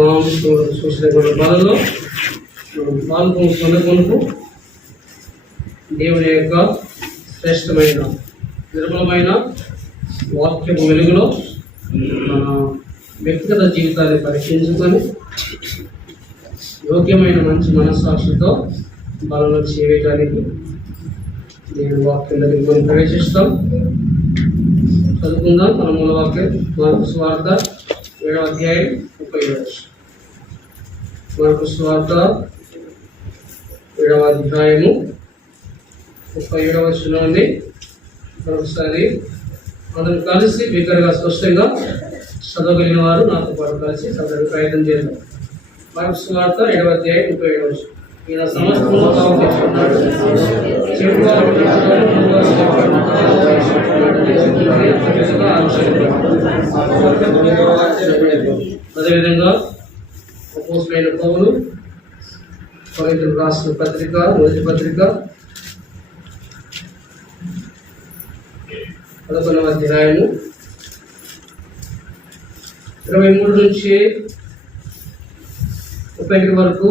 మాంసం చూసిన బలలో పొందుకొనుకు దేవుని యొక్క శ్రేష్టమైన నిర్మలమైన వాక్యపు వెలుగులో మన వ్యక్తిగత జీవితాన్ని పరీక్షించుకొని యోగ్యమైన మంచి మనస్సాక్షితో బలంలో చేయడానికి నేను వాక్యం దగ్గరికి ప్రవేశిస్తాం. చదువుకుందాం. మన మూల వాక్యం మార్కు సువార్త 7వ అధ్యాయం 37. మార్కు సువార్త 7వ అధ్యాయము 37వ వచనం నుండి మరొకసారి అందరం కలిసి బిగ్గరగా స్పష్టంగా చదవగలిగిన వారు నాతో పాటు కలిసి చదవడానికి ప్రయత్నం చేద్దాం. మార్కు సువార్త 7వ అధ్యాయం 37వ వచనం. ఈయన సమస్తము తాము తెచ్చుకున్నాడు, అదేవిధంగా అపోస్తలుడైన పౌలు కొరింథీయులకు రాసిన పత్రిక మొదటి పత్రిక 11వ అధ్యాయము 23 నుంచి 31 వరకు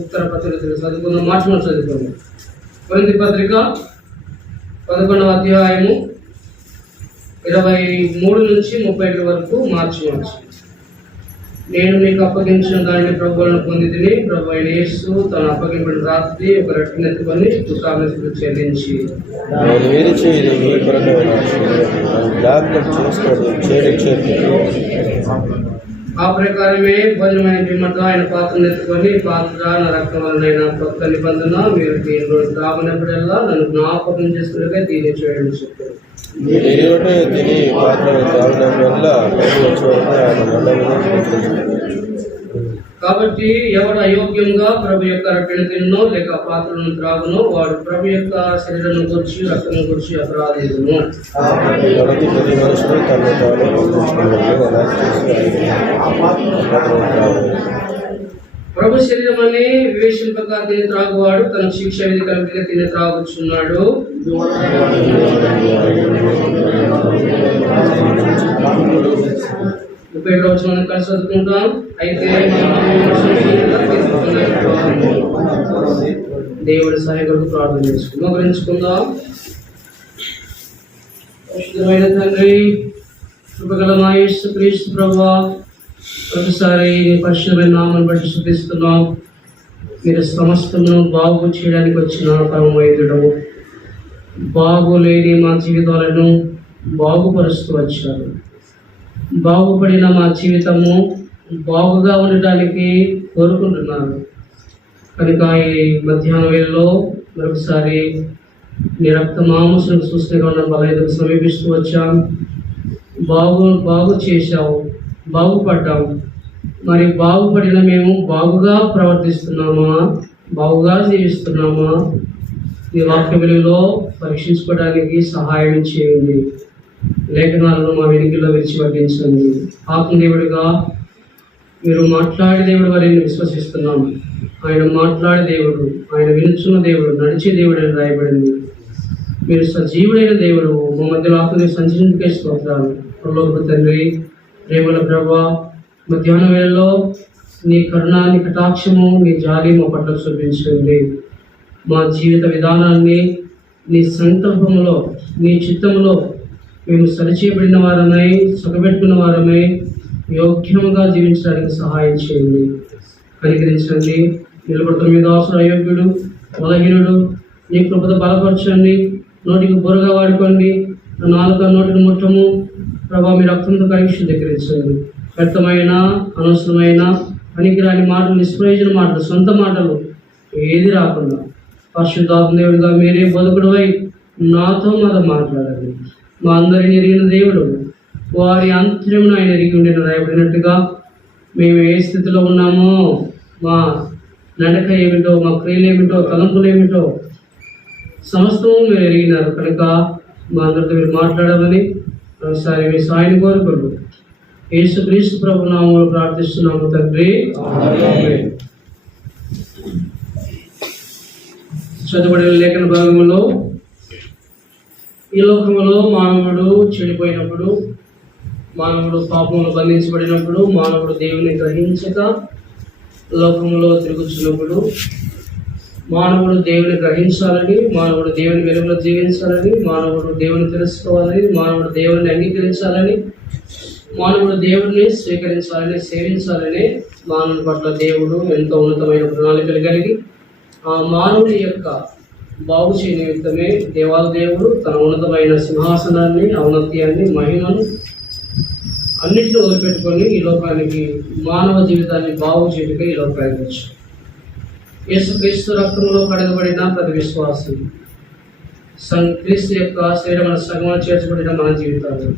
ఉత్తర పత్రిక చదువుకున్న మార్చి చదువుకున్నాం. కొరింథీ పత్రిక 11వ అధ్యాయము 23 నుంచి 31 వరకు మార్చి. నేను మీకు అప్పగించిన దానిని ప్రభువులను పొందితిని. ప్రభు అయిన యేసు తన అప్పగించిన రాత్రి ఒక రొట్టెనెత్తుకొని కృతజ్ఞతలు చెల్లించి ఆ ప్రకారమే భోజనమైన పిమ్మట ఆయన పాత్రను ఎత్తుకొని, పాత్ర నా రక్తం వలన కొత్త నిబంధన, మీరు దీనిలో త్రాగినప్పుడల్లా నన్ను జ్ఞాపకం చేసుకునే దీన్ని చేయడం చెప్పారు. కాబట్టి ఎవడు అయోగ్యంగా ప్రభు యొక్క రొట్టెను తిన్నో లేక పాత్రను త్రాగునో వాడు ప్రభు యొక్క శరీరం గురించి రక్తం గురించి అపరాధును. ప్రభు శరీరం అని వివేచింపక తిని త్రాగువాడు తన శిక్ష విధి కలిపిగా తిని త్రాగుచున్నాడు. ముప్పై రోజులను కలిసి చదువుకుంటాం. అయితే దేవుడి సహాయకులకు ప్రార్థన చేసుకుందాం. మోకరించుకుందాం. పరిశుద్ధమైన తండ్రి, కృపగల మా యేసుక్రీస్తు ప్రభువా, ఒకసారి పరిశుద్ధమైన నామం బట్టి స్తుతిస్తున్నాం. మీరు సమస్తను బాగు చేయడానికి వచ్చిన పరమవైద్యుడు, బాగులేని మా జీవితాలను బాగుపరుస్తూ వచ్చారు. బాగుపడిన మా జీవితము బాగుగా ఉండటానికి కోరుకుంటున్నాను కనుక ఈ మధ్యాహ్న వేళలో మరొకసారి నీ రక్త మాంసం చూసిన ఉన్న బలైదుకు సమీపిస్తూ వచ్చాం. బాగు చేశావు, బాగుపడ్డావు. మరి బాగుపడిన మేము బాగుగా ప్రవర్తిస్తున్నామా, బాగుగా జీవిస్తున్నామా? నీ వాక్య వెలుగులో పరీక్షించుకోవడానికి సహాయం చేయండి. లేఖనాలను మా వెనుకలో విడిచిపట్టించండి. ఆత్మదేవుడిగా మీరు మాట్లాడే దేవుడు వారిని విశ్వసిస్తున్నాము. ఆయన మాట్లాడే దేవుడు, ఆయన వినుచున్న దేవుడు, నడిచే దేవుడు అని రాయబడింది. మీరు సజీవుడైన దేవుడు, మా మధ్యలో ఆత్మదేవి సంచరించుకే స్తోత్రాలు. పరలోకపు తండ్రి, ప్రేమల ప్రభా, మధ్యాహ్న వేళలో నీ కరుణ, నీ కటాక్షము, నీ జాలి మా పట్ల చూపించండి. మా జీవిత విధానాన్ని నీ సంకల్పంలో, నీ చిత్తంలో మేము సరిచేయబడిన వారమై, సుఖపెట్టుకున్న వారమై యోగ్యముగా జీవించడానికి సహాయం చేయండి. కనికరించండి. నిలబడుతున్న మీద అవసరం అయోగ్యుడు, బలహీనుడు, నీ కృపతో బలపరచండి. నోటికి బుర్రగా వాడుకోండి. నాలుక నోటిని ముట్టము ప్రభావ మీ రక్తంతో కడిగి శుద్ధీకరించండి. వ్యర్థమైన, అనవసరమైన, పనికిరాని మాటలు, నిష్ప్రయోజన మాటలు, సొంత మాటలు ఏది రాకుండా పరిశుద్ధాత్మదేవుడిగా మీరే బతుకుడువై నాతో మాట్లాడండి. మా అందరిని ఎరిగిన దేవుడు, వారి అంతర్యమును ఆయన ఎరిగి ఉండిన రాయబడినట్టుగా మేము ఏ స్థితిలో ఉన్నామో, మా నడక ఏమిటో, మా క్రియలు ఏమిటో, తలంపులు ఏమిటో సమస్తము మీరు ఎరిగినారు కనుక మా అందరితో మీరు మాట్లాడమని ఒకసారి మీ సాయం కోరుకోండి. యేసుక్రీస్తు ప్రభు నామములో ప్రార్థిస్తున్నాము తండ్రి, ఆమేన్. చదువుబడిన లేఖన భాగంలో ఈ లోకంలో మానవుడు చెడిపోయినప్పుడు మానవుడు పాపంలో బంధించబడినప్పుడు, మానవుడు దేవుని గ్రహించక లోకంలో తిరుగుతున్నప్పుడు, మానవుడు దేవుని గ్రహించాలని, మానవుడు దేవుని వెలుగులో జీవించాలని, మానవుడు దేవుని తెలుసుకోవాలని, మానవుడు దేవుని అంగీకరించాలని, మానవుడు దేవుడిని స్వీకరించాలని, సేవించాలని మానవుని పట్ల దేవుడు ఎంతో ఉన్నతమైన ప్రణాళికలు కలిగి ఆ మానవుడి యొక్క బాగు చేయ నిమిత్తమే దేవాలదేవుడు తన ఉన్నతమైన సింహాసనాన్ని, ఔన్నత్యాన్ని, మహిమను అన్నింటినీ వదిలిపెట్టుకొని ఈ లోకానికి మానవ జీవితాన్ని బాగు చేయటమే ఈ లోకానికి వచ్చాడు. యేసుక్రీస్తు రక్తంలో కడగబడిన ప్రతి విశ్వాసం, క్రీస్తు యొక్క శరీరమైన సంఘంలో చేర్చబడిన మన జీవితాలు,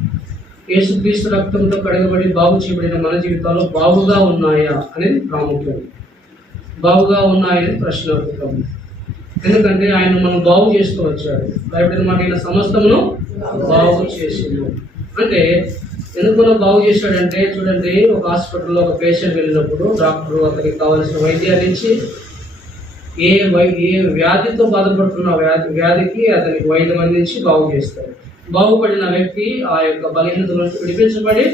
యేసుక్రీస్తు రక్తంతో కడగబడి బాగు చేయబడిన మన జీవితాలు బాగుగా ఉన్నాయా అనేది ప్రాముఖ్యం. బాగుగా ఉన్నాయని ప్రశ్నార్థకం. ఎందుకంటే ఆయన మనం బాగు చేస్తూ వచ్చాడు. బైబిల్ మాట సమస్తమును బాగు చేసిండు అంటే ఎందుకు మనం బాగు చేశాడంటే, చూడండి, ఒక హాస్పిటల్లో ఒక పేషెంట్ వెళ్ళినప్పుడు డాక్టర్ అతనికి కావాల్సిన వైద్యాన్ని ఇచ్చి ఏ వ్యాధితో బాధపడుతున్న వ్యాధికి అతనికి వైద్యం అందించి బాగు చేస్తాడు. బాగుపడిన వ్యక్తి ఆ యొక్క బలహీనత నుంచి విడిపించబడి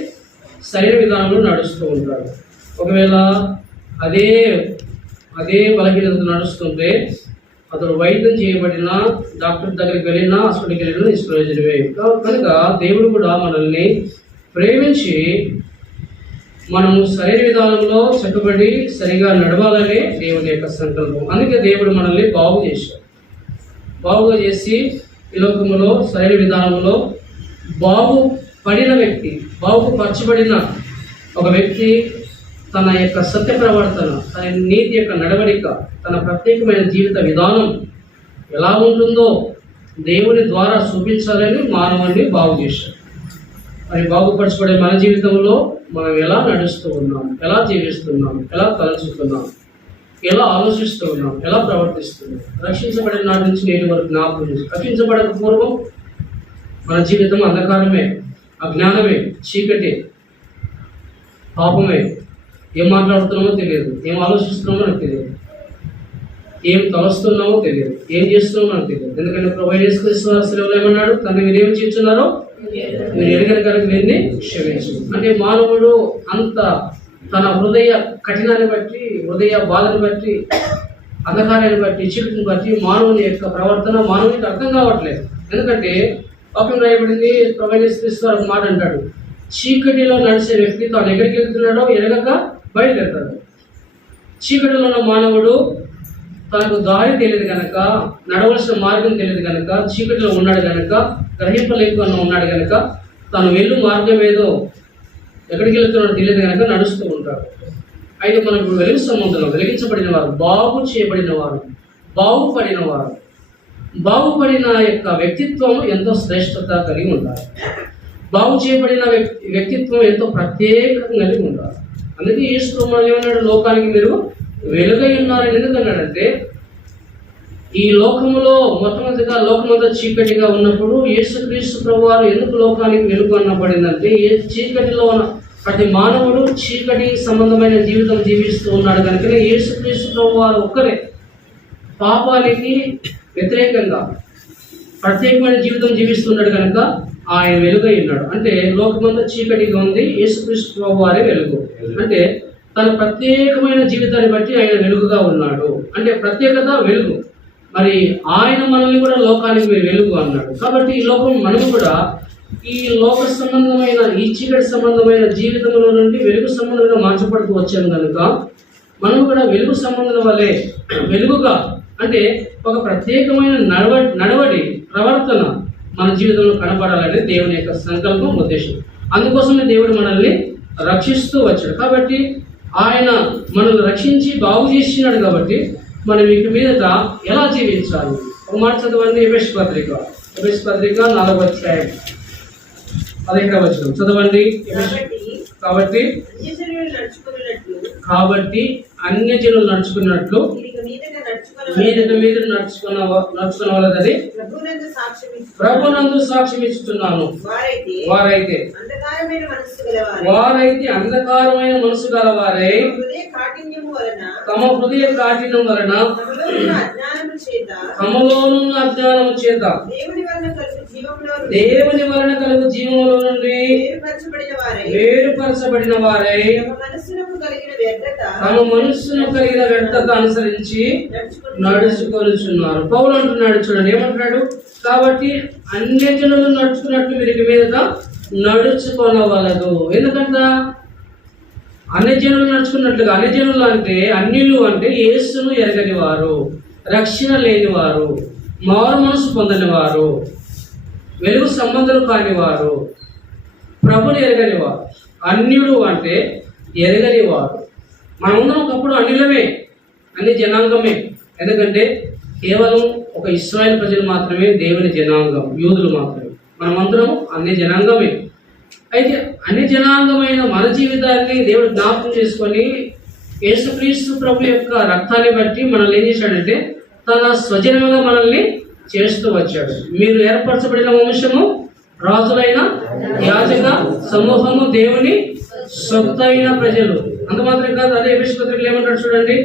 శరీర విధానంలో నడుస్తూ ఉంటాడు. ఒకవేళ అదే బలహీనత నడుస్తుంటే అతడు వైద్యం చేయబడిన డాక్టర్ దగ్గరికి వెళ్ళినా, హాస్పిటల్కి వెళ్ళినా నిష్ప్రయోజనమే. కనుక దేవుడు కూడా మనల్ని ప్రేమించి మనము శరీర విధానంలో చక్కబడి సరిగా నడవాలనే దేవుని యొక్క సంకల్పం. అందుకే దేవుడు మనల్ని బాగు చేశాడు. బాగుగా చేసి ఈ లోకములో శరీర విధానంలో బాగుపడిన వ్యక్తి, బాగుపరచబడిన ఒక వ్యక్తి తన యొక్క సత్య ప్రవర్తన, తన నీతి యొక్క నడవడిక, తన ప్రత్యేకమైన జీవిత విధానం ఎలా ఉంటుందో దేవుని ద్వారా చూపించాలని మానవుడిని బాగు చేశాడు. మరి బాగుపరచబడే మన జీవితంలో మనం ఎలా నడుస్తూ ఉన్నాం, ఎలా జీవిస్తున్నాం, ఎలా తలచుతున్నాం, ఎలా ఆలోచిస్తూ ఉన్నాం, ఎలా ప్రవర్తిస్తున్నాం. రక్షించబడిన నాటి నుంచి నేటి వరకు జ్ఞాపకం చేసి, రక్షించబడక పూర్వం మన జీవితం అంధకారమే, అజ్ఞానమే, చీకటి, పాపమే. ఏం మాట్లాడుతున్నామో తెలియదు, ఏం ఆలోచిస్తున్నామో నాకు తెలియదు, ఏం తలస్తున్నామో తెలియదు, ఏం చేస్తున్నామో నాకు తెలియదు. ఎందుకంటే ప్రభు యేసుక్రీస్తు ఏమన్నాడు? తను మీరు ఏం చేస్తున్నారో మీరు ఎరగని కనుక వీరిని క్షమించు. అంటే మానవుడు అంత తన హృదయ కఠినాన్ని బట్టి, హృదయ బాధను బట్టి, అంధకారాన్ని బట్టి, చీకటిని బట్టి మానవుని యొక్క ప్రవర్తన మానవునికి అర్థం కావట్లేదు. ఎందుకంటే పాపం రాయబడింది, ప్రభు యేసుక్రీస్తు ఒక మాట అంటాడు, చీకటిలో నడిచే వ్యక్తి తాను ఎక్కడికి వెళ్తున్నాడో ఎరగక బయలుదేరుతాడు. చీకటిలో ఉన్న మానవుడు తనకు దారి తెలియదు కనుక, నడవలసిన మార్గం తెలియదు కనుక, చీకటిలో ఉన్నాడు కనుక, గ్రహింపలేకుండా ఉన్నాడు కనుక, తను వెళ్ళు మార్గం ఏదో ఎక్కడికి వెళ్తున్నాడో తెలియదు కనుక నడుస్తూ ఉంటాడు. అయితే మనం ఇప్పుడు వెలుగు సంబంధంలో వెలిగించబడిన వారు, బాగు చేయబడిన వారు, బాగుపడిన వారు, బాగుపడిన యొక్క వ్యక్తిత్వం ఎంతో శ్రేష్టత కలిగి ఉండాలి. బాగు చేయబడిన వ్యక్తిత్వం ఎంతో ప్రత్యేకంగా కలిగి ఉండాలి. అందుకే యేసు ప్రభువు ఏమన్నాడు? లోకానికి మీరు వెలుగై ఉన్నారని. ఎందుకన్నాడంటే ఈ లోకములో మొట్టమొదటిగా లోకమంతా చీకటిగా ఉన్నప్పుడు యేసుక్రీస్తు ప్రభువారు ఎందుకు లోకానికి వెలుగు అనబడిందంటే, చీకటిలో ఉన్న ప్రతి మానవుడు చీకటి సంబంధమైన జీవితం జీవిస్తూ ఉన్నాడు కనుకనే యేసుక్రీస్తు ప్రభువారు ఒక్కరే పాపానికి వ్యతిరేకంగా ప్రత్యేకమైన జీవితం జీవిస్తున్నాడు కనుక ఆయన వెలుగై ఉన్నాడు. అంటే లోకమంతా చీకటిగా ఉంది, యేసుక్రీస్తు ప్రభువారే వెలుగు. అంటే తన ప్రత్యేకమైన జీవితాన్ని బట్టి ఆయన వెలుగుగా ఉన్నాడు. అంటే ప్రత్యేకత వెలుగు. మరి ఆయన మనల్ని కూడా లోకానికి వెలుగు అన్నాడు. కాబట్టి ఈ లోకం మనము కూడా ఈ లోక సంబంధమైన, ఈ చీకటి సంబంధమైన జీవితంలో నుండి వెలుగు సంబంధంగా మార్చబడుతూ వచ్చాము కనుక మనం కూడా వెలుగు సంబంధం వల్లే వెలుగుగా, అంటే ఒక ప్రత్యేకమైన నడవడి ప్రవర్తన మన జీవితంలో కనపడాలనే దేవుని యొక్క సంకల్పం, ఉద్దేశం. అందుకోసమే దేవుడు మనల్ని రక్షిస్తూ వచ్చాడు. కాబట్టి ఆయన మనల్ని రక్షించి బాగు చేసినాడు. కాబట్టి మనం వీటి మీదట ఎలా జీవించాలి? ఒక మాట చదవండి. ఎఫెసీ పత్రిక 4వ అధ్యాయం 15వ వచనం చదవండి. కాబట్టి అన్యజనులు నడుచుకున్నట్లు మీరు నడుచుకున్నది ప్రభునందు సాక్ష్యం ఇస్తున్నాను. వారైతే అంధకారమైన మనసు గలవారై తమ హృదయ కాఠిన్యం వలన తమలోనున్న అజ్ఞానము చేత దేవుని వలన కలుగు జీవములో నుండి వేరుపరచబడిన వారై తమ మనస్సును కలిగిన వ్యర్థత అనుసరించి నడుచుకొనుచున్నారు. పౌలు అంటున్నాడు, చూడండి ఏమంటున్నాడు, కాబట్టి అన్య జనులు నడుచుకున్నట్టు వీరికి మీద నడుచుకొనవలదు. ఎందుకంట అన్య జనులు నడుచుకున్నట్లుగా, అన్య జనులు అంటే అన్యులు అంటే యేసును ఎరగని వారు, రక్షణ లేని వారు, మారు మనసు పొందని వారు, వెలుగు సంబంధులు కాని వారు, ప్రభుని ఎరగని వారు. అన్యుడు అంటే ఎరగని వారు. మనముందరం ఒకప్పుడు అన్యులమే, అన్ని జనాంగమే. ఎందుకంటే కేవలం ఒక ఇశ్రాయేల్ ప్రజలు మాత్రమే దేవుని జనాంగం, యూదులు మాత్రమే. మనమందరం అన్ని జనాంగమే. అయితే అన్ని జనాంగమైన మన జీవితాన్ని దేవుడు జ్ఞాపకం చేసుకొని యేసుక్రీస్తు ప్రభు యొక్క రక్తాన్ని బట్టి మనల్ని ఏం చేశాడంటే తన స్వజనముగా మనల్ని చేస్తూ వచ్చాడు. మీరు ఏర్పరచబడిన వంశము, రాజులైన యాజక సమూహము, దేవుని సొత్తైన ప్రజలు. అంత మాత్రం కాదు, అదే ఎఫెసీ పత్రికలో ఏమంటాడు చూడండి.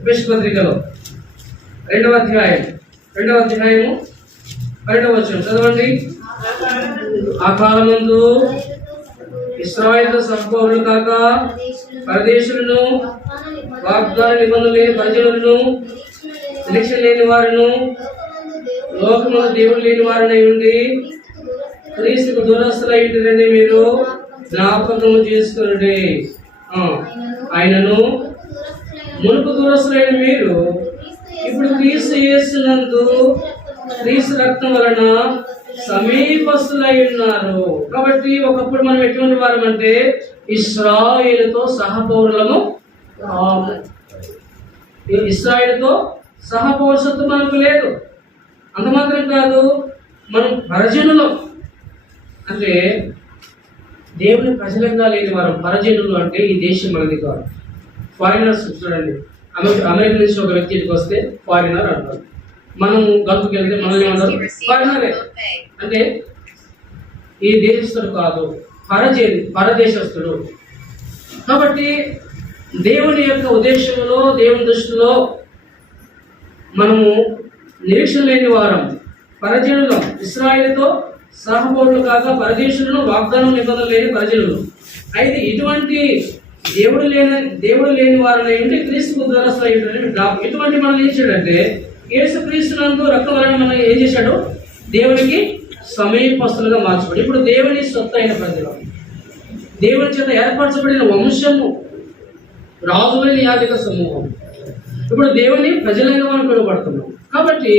ఎఫెసీ పత్రికలో 2వ అధ్యాయము 12వ వచనం చదవండి. ఆ కాలమందు ఇశ్రాయేలు సహపౌరులు కాక పరదేశులను, వాగ్దాన నిబంధనలు లేని ప్రజలను, నిరీక్షణ లేని వారును, లోకములో దేవుడు లేని వారినై ఉండి క్రీస్తుకు దూరస్తులై ఉంటుందండి మీరు జ్ఞాపకము చేసుకుని. ఆయనను మునుపు దూరస్తులైన మీరు ఇప్పుడు క్రీస్తు యేసునందు క్రీస్తు రక్తం వలన సమీపస్తులై ఉన్నారు. కాబట్టి ఒకప్పుడు మనం ఎటువంటి వారం అంటే ఇశ్రాయేలుతో సహపౌరులము. ఇశ్రాయేలుతో సహపౌరసత్వం మనకు లేదు. అంత మాత్రం కాదు, మనం పరజనులం అంటే దేవుని ప్రజలంగా లేని వారు. పరజనులు అంటే ఈ దేశం మనది కాదు, ఫారినర్స్. చూడండి, అమెరికా నుంచి ఒక వ్యక్తి ఇంటికి వస్తే ఫారినర్ అంటారు. మనం గల్ఫ్కి వెళ్తే మనల్ని ఏమంటారు, ఫారినరే. అంటే ఈ దేశస్తుడు కాదు, పరదేశస్తుడు. కాబట్టి దేవుని యొక్క ఉద్దేశంలో, దేవుని దృష్టిలో మనము నిరీక్షణ లేని వారం, పరజనులం, ఇశ్రాయేలుతో సహపౌరులు కాక పరదేశులను, వాగ్దానం నిబంధనలు లేని ప్రజలను. అయితే ఇటువంటి దేవుడు లేని వారిని ఉంటే క్రీస్తు దూరస్తులై ఉంటారని ఇటువంటి మనం ఏం చేశాడంటే యేసు క్రీస్తునందు రక్తం వలన మనం ఏం చేశాడు, దేవునికి సమీపస్తులుగా మార్చబడి ఇప్పుడు దేవుని సొత్తు అయిన ప్రజలు, దేవుని చేత ఏర్పరచబడిన వంశము, రాజులైన యాజక సమూహం, ఇప్పుడు దేవుని ప్రజలంగా మనం పిలువబడుతున్నాం. కాబట్టి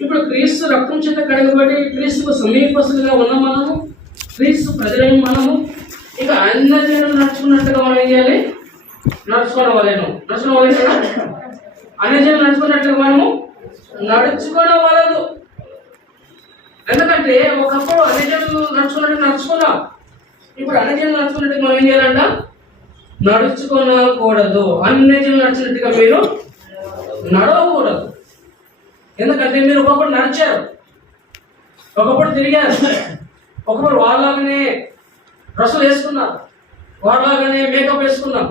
ఇప్పుడు క్రీస్తు రక్తం చేత కడగబడి క్రీస్తుకు సమీపస్తులుగా ఉన్న మనము, క్రీస్తు ప్రజలైన మనము ఇక అన్ని జనులు నడుచుకున్నట్టుగా మనం ఏం చేయాలి, నడుచుకోవలేను. అన్ని జనులు నడుచుకున్నట్టుగా మనము నడుచుకోవలదు. ఎందుకంటే ఒకప్పుడు అన్ని జనులు నడుచుకున్నాం, ఇప్పుడు అన్ని జనులు నడుచుకున్నట్టుగా మనం ఏం చేయాలంట, నడుచుకోకూడదు. అన్ని జనులు నడిచినట్టుగా మీరు నడవకూడదు. ఎందుకంటే మీరు ఒకప్పుడు నడిచారు, ఒకప్పుడు తిరిగారు, ఒకప్పుడు వాళ్ళలాగానే డ్రెస్సులు వేసుకున్నారు, వాళ్ళలాగానే మేకప్ వేసుకున్నాం,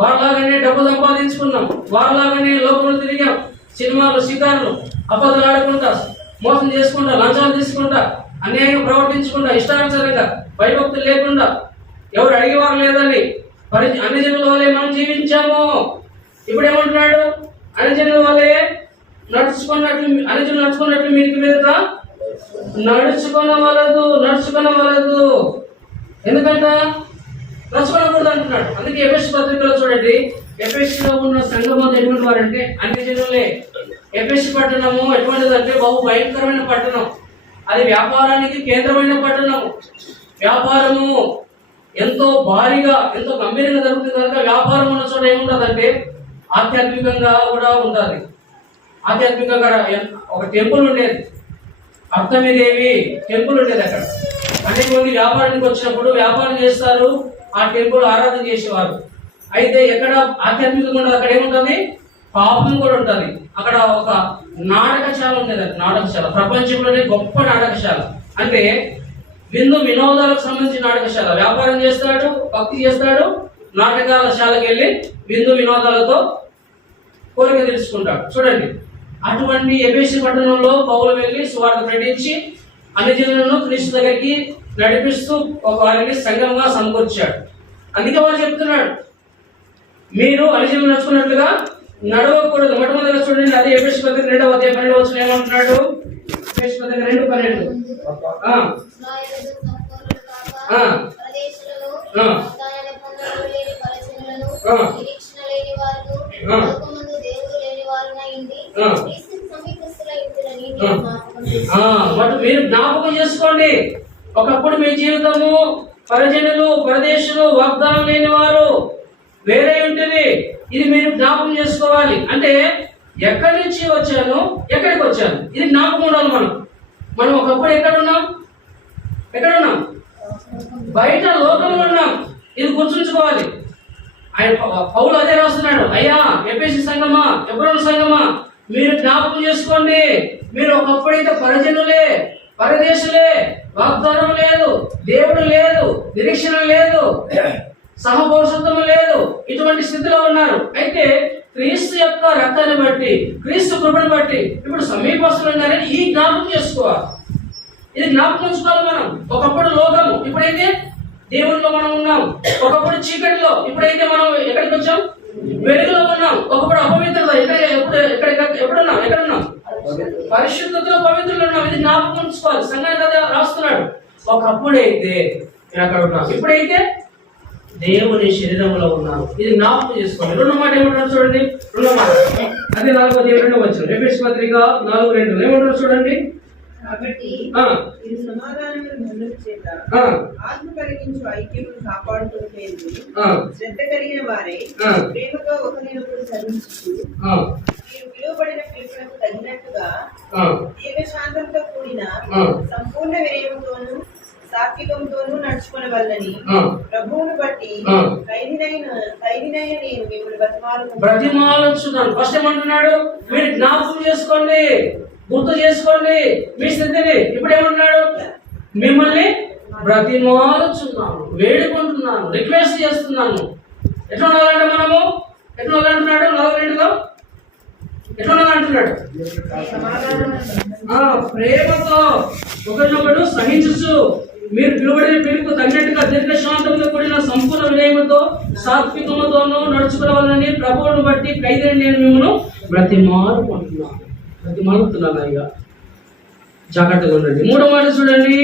వాళ్ళలాగానే డబ్బు సంపాదించుకున్నాం, వాళ్ళలాగానే లోపల తిరిగాం, సినిమాలు, షికార్లు, అబద్ధాలు ఆడుకుంటా, మోసం చేసుకుంటా, లంచాలు తీసుకుంటా, అన్యాయంగా ప్రవర్తించుకుంటా, ఇష్టానుసారంగా, భయభక్తులు లేకుండా, ఎవరు అడిగేవారు లేదని అన్ని జనుల వల్లే మనం జీవించాము. ఇప్పుడు ఏమంటున్నాడు, అన్ని జనుల వల్లే నడుచుకున్నట్లు మీకు మీద నడుచుకోనవలదు. ఎందుకంట నడుచుకోనకూడదు అంటున్నాడు. అందుకే ఎఫెసీ పత్రికలో చూడండి, ఎఫెసీలో ఉన్న సంఘం ఎటువంటి వారంటే అన్ని జనులే. ఎఫెసీ పట్టణము ఎటువంటిదంటే బహు భయంకరమైన పట్టణం, అది వ్యాపారానికి కేంద్రమైన పట్టణము. వ్యాపారము ఎంతో భారీగా, ఎంతో గంభీరంగా జరుగుతుంది కనుక వ్యాపారం ఉన్న చోట ఏముంటుందంటే ఆధ్యాత్మికంగా కూడా ఉంటుంది. ఆధ్యాత్మికంగా ఒక టెంపుల్ ఉండేది, అర్థమిదేవి టెంపుల్ ఉండేది. అక్కడ అనేక మంది వ్యాపారానికి వచ్చినప్పుడు వ్యాపారం చేస్తారు, ఆ టెంపుల్ ఆరాధన చేసేవారు. అయితే ఎక్కడ ఆధ్యాత్మికంగా ఉండదు, అక్కడ ఏముంటుంది, పాపం కూడా ఉంటుంది. అక్కడ ఒక నాటకశాల ఉండేది, నాటకశాల ప్రపంచంలోనే గొప్ప నాటకశాల. అంటే వినోదాలకు సంబంధించిన నాటకశాల. వ్యాపారం చేస్తాడు, భక్తి చేస్తాడు, నాటకాల శాలకు వెళ్ళి వినోదాలతో కోరిక తెలుసుకుంటాడు. చూడండి, అటువంటి ఎఫెసీ పట్టణంలో పౌలు వెళ్ళి సువార్త ప్రకటించి అన్ని జనులను క్రీస్తు దగ్గరికి నడిపిస్తూ వారిని సంఘంగా సమకూర్చాడు. అందుకే వారు చెప్తున్నాడు, మీరు అనిజనులు నడుచుకున్నట్లుగా నడవకూడదు. మొట్టమొదటిగా చూడండి, అది ఎఫెసీ పత్రిక 2వ అధ్యాయం 12వ వచనం ఏమంటున్నాడు? ఎఫెసీ పత్రిక 2:12. వాటి మీరు జ్ఞాపకం చేసుకోండి. ఒకప్పుడు మీ జీవితము పరజనులు, పరదేశులు, వాగ్దానం లేని వారు వేరే ఉంటుంది. ఇది మీరు జ్ఞాపకం చేసుకోవాలి. అంటే ఎక్కడి నుంచి వచ్చాను, ఎక్కడికి వచ్చాను, ఇది జ్ఞాపకం ఉండాలి. మనం ఒకప్పుడు ఎక్కడున్నాం? బయట లోకంలో ఉన్నాం. ఇది గుర్తుంచుకోవాలి. ఆయన పౌలు అదే రాస్తున్నాడు, అయ్యా ఎఫెసీ సంఘమా, ఎబ్రోను సంఘమా, మీరు జ్ఞాపకం చేసుకోండి. మీరు ఒకప్పుడైతే పరజనులే, పరదేశులే, వాగ్దానం లేదు, దేవుడు లేదు, నిరీక్షణ లేదు, సహపౌరుషత్వం లేదు, ఇటువంటి స్థితిలో ఉన్నారు. అయితే క్రీస్తు యొక్క రక్తాన్ని బట్టి, క్రీస్తు కృపను బట్టి ఇప్పుడు సమీపస్తులు ఉన్నారని ఈ జ్ఞాపకం చేసుకోవాలి. ఇది జ్ఞాపకం ఉంచుకోవాలి. మనం ఒకప్పుడు లోకము, ఇప్పుడైతే దేవుడిలో మనం ఉన్నాం. ఒకప్పుడు చీకటిలో, ఇప్పుడైతే మనం ఎక్కడికి వచ్చాం? వెలుగులో ఉన్నాం. ఒకప్పుడు అపవిత్రత, ఎక్కడున్నాం? పరిశుద్ధతలో పవిత్రులు ఉన్నాం. ఇది జ్ఞాపకం ఉంచుకోవాలి. సంఘాన్ని రాస్తున్నాడు. ఒకప్పుడైతే అక్కడ ఉన్నాం, ఇప్పుడైతే దేవుని శరీరంలో ఉన్నాను. ఇది జ్ఞాపకం చేసుకోండి. రెండో మాట ఏమంటారు చూడండి, రెండో మాట అదే 4వ అధ్యాయం 2వ వచనం, ఎఫెసీ పత్రిక 4:2 ఏమంటారు చూడండి. కాబట్టి ఇది సమాధానమును ముందుకు చేత ఆత్మ కలిగించు ఐక్యమును కాపాడుతున్నది శ్రద్ధ కలిగిన వారే ప్రేమతో ఒకరినొకరు సహించుచు మీరు పిలువబడిన పిలుపునకు తగినట్టుగా దీర్ఘశాంతంతో కూడిన సంపూర్ణ వినయముతోనూ సాత్వికంతోనూ నడుచుకునవలెనని ప్రభువును బట్టి ఖైదీనైన నేను మిమ్మల్ని బ్రతిమాలుచున్నాను. ఫస్ట్ ఏమంటున్నాడు? మీరు జ్ఞాపకం చేసుకోండి, గుర్తు చేసుకోండి మీ స్థితిని. ఇప్పుడు ఏమంటున్నాడు? మిమ్మల్ని బ్రతిమాలుచున్నాను, వేడుకుంటున్నాను, రిక్వెస్ట్ చేస్తున్నాను. ఎట్లా ఉండాలంటే మనము ఎట్లా ఉండాలంటున్నాడు? 4:2లో ఎట్లా ఉండాలంటున్నాడు? ప్రేమతో ఒకరినొకడు సహించు, మీరు పిలువబడిన పిలుపు తగినట్టుగా దీర్ఘశాంతంతో కూడిన సంపూర్ణ వినయముతో సాత్వికముతోనూ నడుచుకోవాలని ప్రభువును బట్టి ఖైదీని నేను మిమ్మల్ని బ్రతిమాలుతున్నాను. అయ్యా జాగ్రత్తగా ఉండండి. 3వ మాట చూడండి,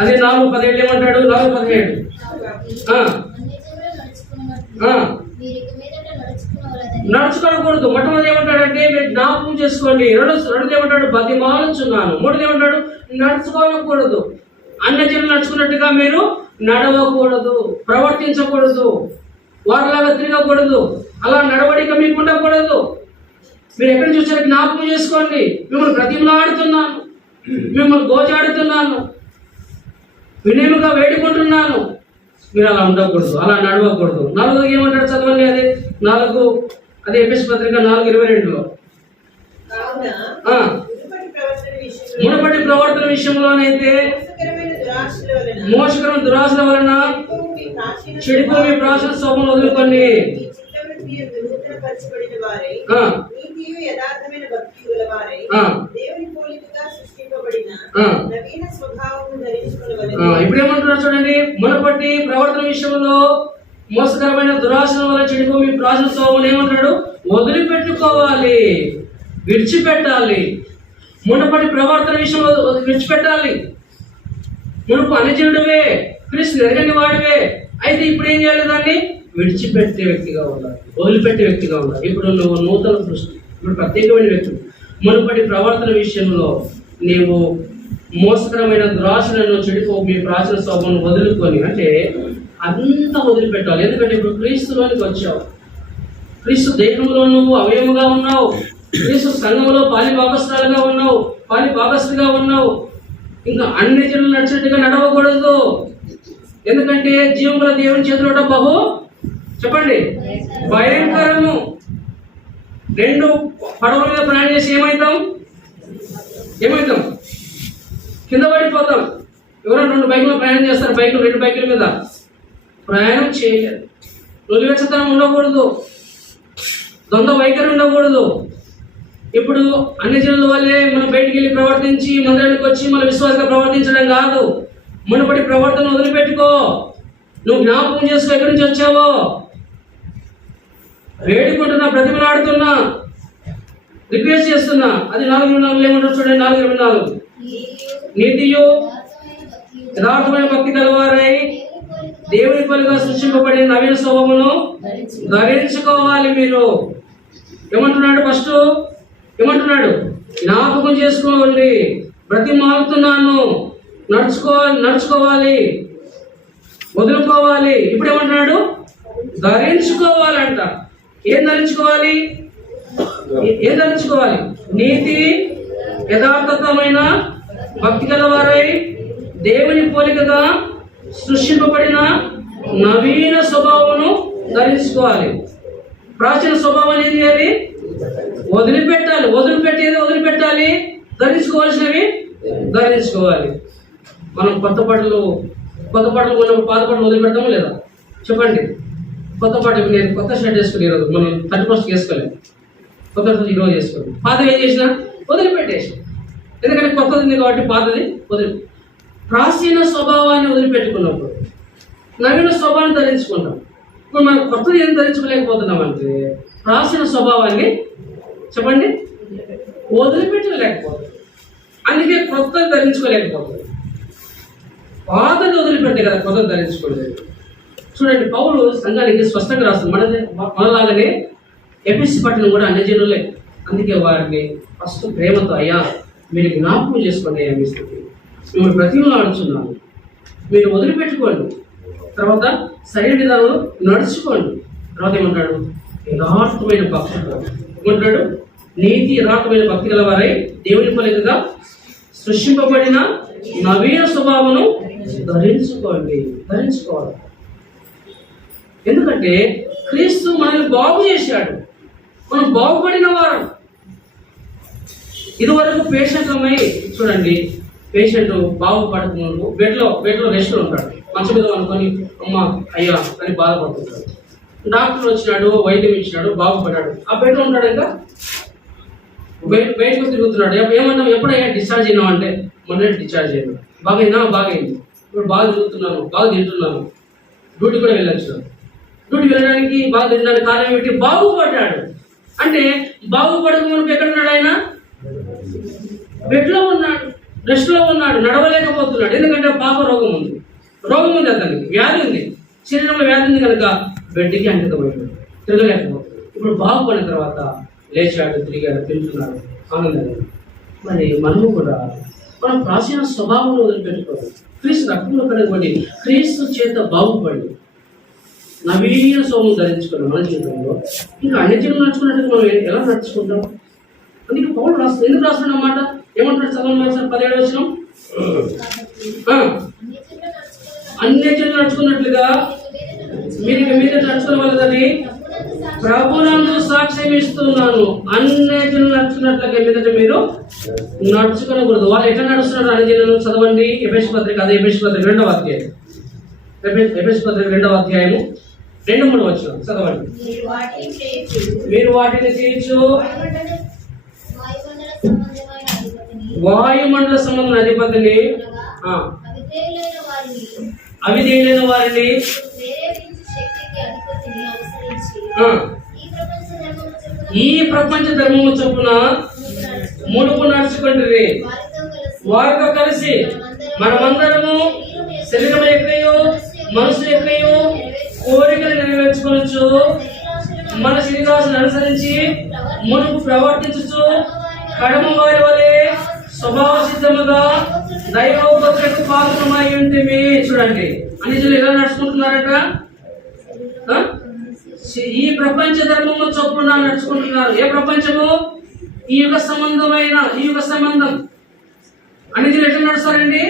అదే 4:17 ఏమంటాడు? 4:17 నడుచుకోకూడదు. మొట్టమొదటి ఏమంటాడంటే మీరు జ్ఞాపకం చేసుకోండి. రెండోది ఏమంటాడు? బతిమాలుచున్నాను. మూడోది ఏమంటాడు? నడుచుకోకూడదు. అన్యజనులు నడుచుకున్నట్టుగా మీరు నడవకూడదు, ప్రవర్తించకూడదు, వారిలాగా తిరగకూడదు, అలా నడవడిక మీకు ఉండకూడదు. మీరు ఎక్కడి నుంచి వచ్చారో జ్ఞాపకం చేసుకోండి. మిమ్మల్ని బ్రతిమలాడుతున్నాను, మిమ్మల్ని గోజాడుతున్నాను, వినయముగా వేడుకుంటున్నాను. మీరు అలా ఉండకూడదు, అలా నడవకూడదు. 4వ ఏమంటాడు? చదవండి. అదే ఎఫెసీ పత్రిక 4:22లో మునుపటి ప్రవర్తన విషయంలోనైతే మోసకరమైన దురాశల వలన చెడిపోయి ప్రాచీన స్వభావం వదులుకొని ఇప్పుడు ఏమంటున్నారు చూడండి. మునుపటి ప్రవర్తన విషయంలో మోసకరమైన దురాశల వల్ల చెడిపోయి ప్రాచీన స్వభావం ఏమంటాడు? వదిలిపెట్టుకోవాలి, విడిచిపెట్టాలి. మునుపటి ప్రవర్తన విషయంలో విడిచిపెట్టాలి. మునుపు అనిజనుడివే, క్రీస్తు ఎరగని వాడివే. అయితే ఇప్పుడు ఏం చేయాలి? దాన్ని విడిచిపెట్టే వ్యక్తిగా ఉండాలి, వదిలిపెట్టే వ్యక్తిగా ఉండాలి. ఇప్పుడు నువ్వు నూతన సృష్టి, ఇప్పుడు ప్రత్యేకమైన వ్యక్తి. మునుపటి ప్రవర్తన విషయంలో నీవు మోసకరమైన దురాశలను చెడిపో మీ ప్రాచీన స్వభావం వదులుకొని, అంటే అంతా వదిలిపెట్టాలి. ఎందుకంటే ఇప్పుడు క్రీస్తులోనికి వచ్చావు, క్రీస్తు దేహంలో నువ్వు అవయముగా ఉన్నావు, క్రీస్తు సంఘంలో పాలి భాగస్థులుగా ఉన్నావు, పాలి భాగస్థులుగా ఉన్నావు. ఇంకా అన్ని జనులు నడిచినట్టుగా నడవకూడదు. ఎందుకంటే జీవముల దేవుని చేతిలో బహు చెప్పండి భయంకరము. 2 పడవల మీద ప్రయాణం చేసి ఏమవుతాం? కింద పడిపోతాం. ఎవరైనా 2 బైకులు ప్రయాణం చేస్తారు, 2 బైకుల మీద ప్రయాణం చేయలేదు. నులివెచ్చతనం ఉండకూడదు, ద్వంద్వ వైఖరి ఉండకూడదు. ఇప్పుడు అన్ని జనుల వల్లే మనం బయటికి వెళ్ళి ప్రవర్తించి మందిరానికి వచ్చి మన విశ్వాసంగా ప్రవర్తించడం కాదు. మునుపటి ప్రవర్తన వదిలిపెట్టుకో. నువ్వు జ్ఞాపకం చేసుకో ఎక్కడి నుంచి వచ్చావో. వేడుకుంటున్నా, బ్రతిమలాడుతున్నా, రిక్వెస్ట్ చేస్తున్నా. అది 4:24 ఏమంటారు చూడండి. 4:24 నీతియు యథార్థమైన భక్తి కలవారై దేవుని పలుగా సృష్టింపబడిన నవీన స్వభావమును ధరించుకోవాలి. మీరు ఏమంటున్నాడు? ఫస్ట్ ఏమంటున్నాడు? జ్ఞాపకం చేసుకోవాలి, బ్రతిమాలుతున్నాను, నడుచుకోవాలి, వదులుకోవాలి. ఇప్పుడు ఏమంటున్నాడు? ధరించుకోవాలంట. ఏం ధరించుకోవాలి? ఏం ధరించుకోవాలి? నీతి యథార్థమైన భక్తి గలవారై దేవుని పోలికగా సృష్టింపబడిన నవీన స్వభావమును ధరించుకోవాలి. ప్రాచీన స్వభావాన్ని ఏం చేయాలి? వదిలిపెట్టాలి. వదిలిపెట్టాలి. ధరించుకోవాల్సినవి ధరించుకోవాలి. మనం కొత్త బట్టలు కొన్నప్పుడు పాత బట్టలు వదిలిపెడతాము లేదా? చెప్పండి. కొత్త బట్టలు నేను కొత్త షర్ట్ వేసుకుని ఈరోజు మనం 31st వేసుకోలేదు, కొత్త ఈరోజు వేసుకోండి. పాతది ఏం చేసినా వదిలిపెట్టేసి, ఎందుకంటే కొత్తది ఉంది కాబట్టి పాతది ప్రాచీన స్వభావాన్ని వదిలిపెట్టుకున్నప్పుడు నవీన స్వభావాన్ని ధరించుకుంటాం. ఇప్పుడు మనం కొత్తది ఏం ధరించుకోలేకపోతున్నాం అంటే ప్రాచీన స్వభావాన్ని చెప్పండి వదిలిపెట్టలేకపోతుంది. అందుకే కొత్తది ధరించుకోలేకపోతుంది. పాతది వదిలిపెట్టే కదా కొత్తది ధరించుకోలేదు. చూడండి, పౌలు సంఘానికి స్పష్టంగా రాస్తుంది. మనలాగానే ఎఫెసు పట్టణం కూడా అన్ని జనులే. అందుకే వారిని ఫస్ట్ ప్రేమతో, అయ్యా మీరు జ్ఞాపకం చేసుకోండి, అయ్యా మీ స్థితి మిమ్మల్ని ప్రతిమలు ఆడుచున్నాను, మీరు వదిలిపెట్టుకోండి. తర్వాత సరైన విధానంలో నడుచుకోండి. తర్వాత ఏమంటాడు? యథార్థమైన భక్తి ఏమంటాడు? నీతి యథార్థమైన భక్తి గలవారై దేవుని పోలికగా సృష్టింపబడిన నవీన స్వభావమును ధరించుకోవాలి. ఎందుకంటే క్రీస్తు మనల్ని బాగు చేశాడు, మనం బాగుపడిన వారు. ఇదివరకు పేషెంట్లమై చూడండి, పేషెంట్ బాగుపడుతున్నాడు, బెడ్లో రెస్ట్ ఉంటాడు, మంచం మీద అనుకొని అమ్మ అయ్యా అని బాధపడుతుంటాడు. డాక్టర్ వచ్చినాడు, వైద్యం ఇచ్చినాడు, బాగుపడ్డాడు. ఆ బెడ్లో ఉంటాడు, ఇంకా బయటకు తిరుగుతున్నాడు. ఏమన్నా ఎప్పుడైనా డిశ్చార్జ్ అయినావు అంటే మొన్న డిశ్చార్జ్ అయ్యాడు. బాగైంది, ఇప్పుడు బాగా తిరుగుతున్నాను, బాగా తింటున్నాను, డ్యూటీ కూడా వెళ్ళొచ్చు. డ్యూటీ వెళ్ళడానికి బాగా తినడానికి కారణం ఏంటి? బాగుపడ్డాడు. అంటే బాగుపడక మనకు ఎక్కడున్నాడు? ఆయన బెడ్లో ఉన్నాడు, రెస్ట్లో ఉన్నాడు, నడవలేకపోతున్నాడు. ఎందుకంటే పాప రోగం ఉంది అతనికి, వ్యాధి ఉంది, శరీరంలో వ్యాధి ఉంది కనుక బెడ్కి అంకితమైనాడు, తిరగలేకపోతున్నాడు. ఇప్పుడు బాగుపడిన తర్వాత లేచాడు, తిరిగాడు, తింటున్నాడు, ఆనందంగా. మరి మనము కూడా మనం ప్రాచీన స్వభావం వదిలిపెట్టుకోవాలి. క్రీస్తు రక్తంలో కడగబడి క్రీస్తు చేత బాగుపడి నవీన స్వభావం ధరించుకున్నాం మన జీవితంలో. ఇంకా అన్ని జీవులు నడుచుకున్నట్టు మనం ఎలా నడుచుకుంటాం? అందుకే పౌలు రాస్తుంది. ఎందుకు రాస్తున్నాడు అన్నమాట? ఏమంటాడు? చదవండి 17వ వచనం. అన్ని జీవులు నడుచుకున్నట్లుగా మీరు మీద నడుచుకునే వాళ్ళని ప్రభునందు సాక్ష్యం ఇస్తున్నాను. అన్ని జనులు నడుచుకున్నట్లుగా మీదట మీరు నడుచుకోకూడదు. వాళ్ళు ఎట్లా నడుస్తున్నారు? అన్ని జనులు చదవండి. ఎఫెసు పత్రిక 2వ అధ్యాయం, ఎఫెసు పత్రిక 2వ అధ్యాయము 2-3 వచనం చదవండి. మీరు వాటిని చేయొచ్చు వాయుమండల సంబంధమైన అధిపతిని, అవిధేయులైన వారిని ఈ ప్రపంచ ధర్మము చొప్పున మునుపు నడుచుకుంటుంది. వారితో కలిసి మనమందరము శరీరం ఎక్కయో మనసు ఎక్కయో కోరికలు నెరవేర్చుకోవచ్చు, మన శరీరాలను అనుసరించి మునుపు ప్రవర్తించు కడమ వారి వలె స్వభావ సిద్ధముగా దైవోపత్రకు పాత్రమై ఉంటుంది. చూడండి, అన్ని జనులు ఎలా నడుచుకుంటున్నారట? ఈ ప్రపంచ ధర్మము చొప్పున నడుచుకుంటున్నారు. ఏ ప్రపంచము? ఈ యుగ సంబంధం. అన్ని జనులు ఎట్లా నడుస్తారండి?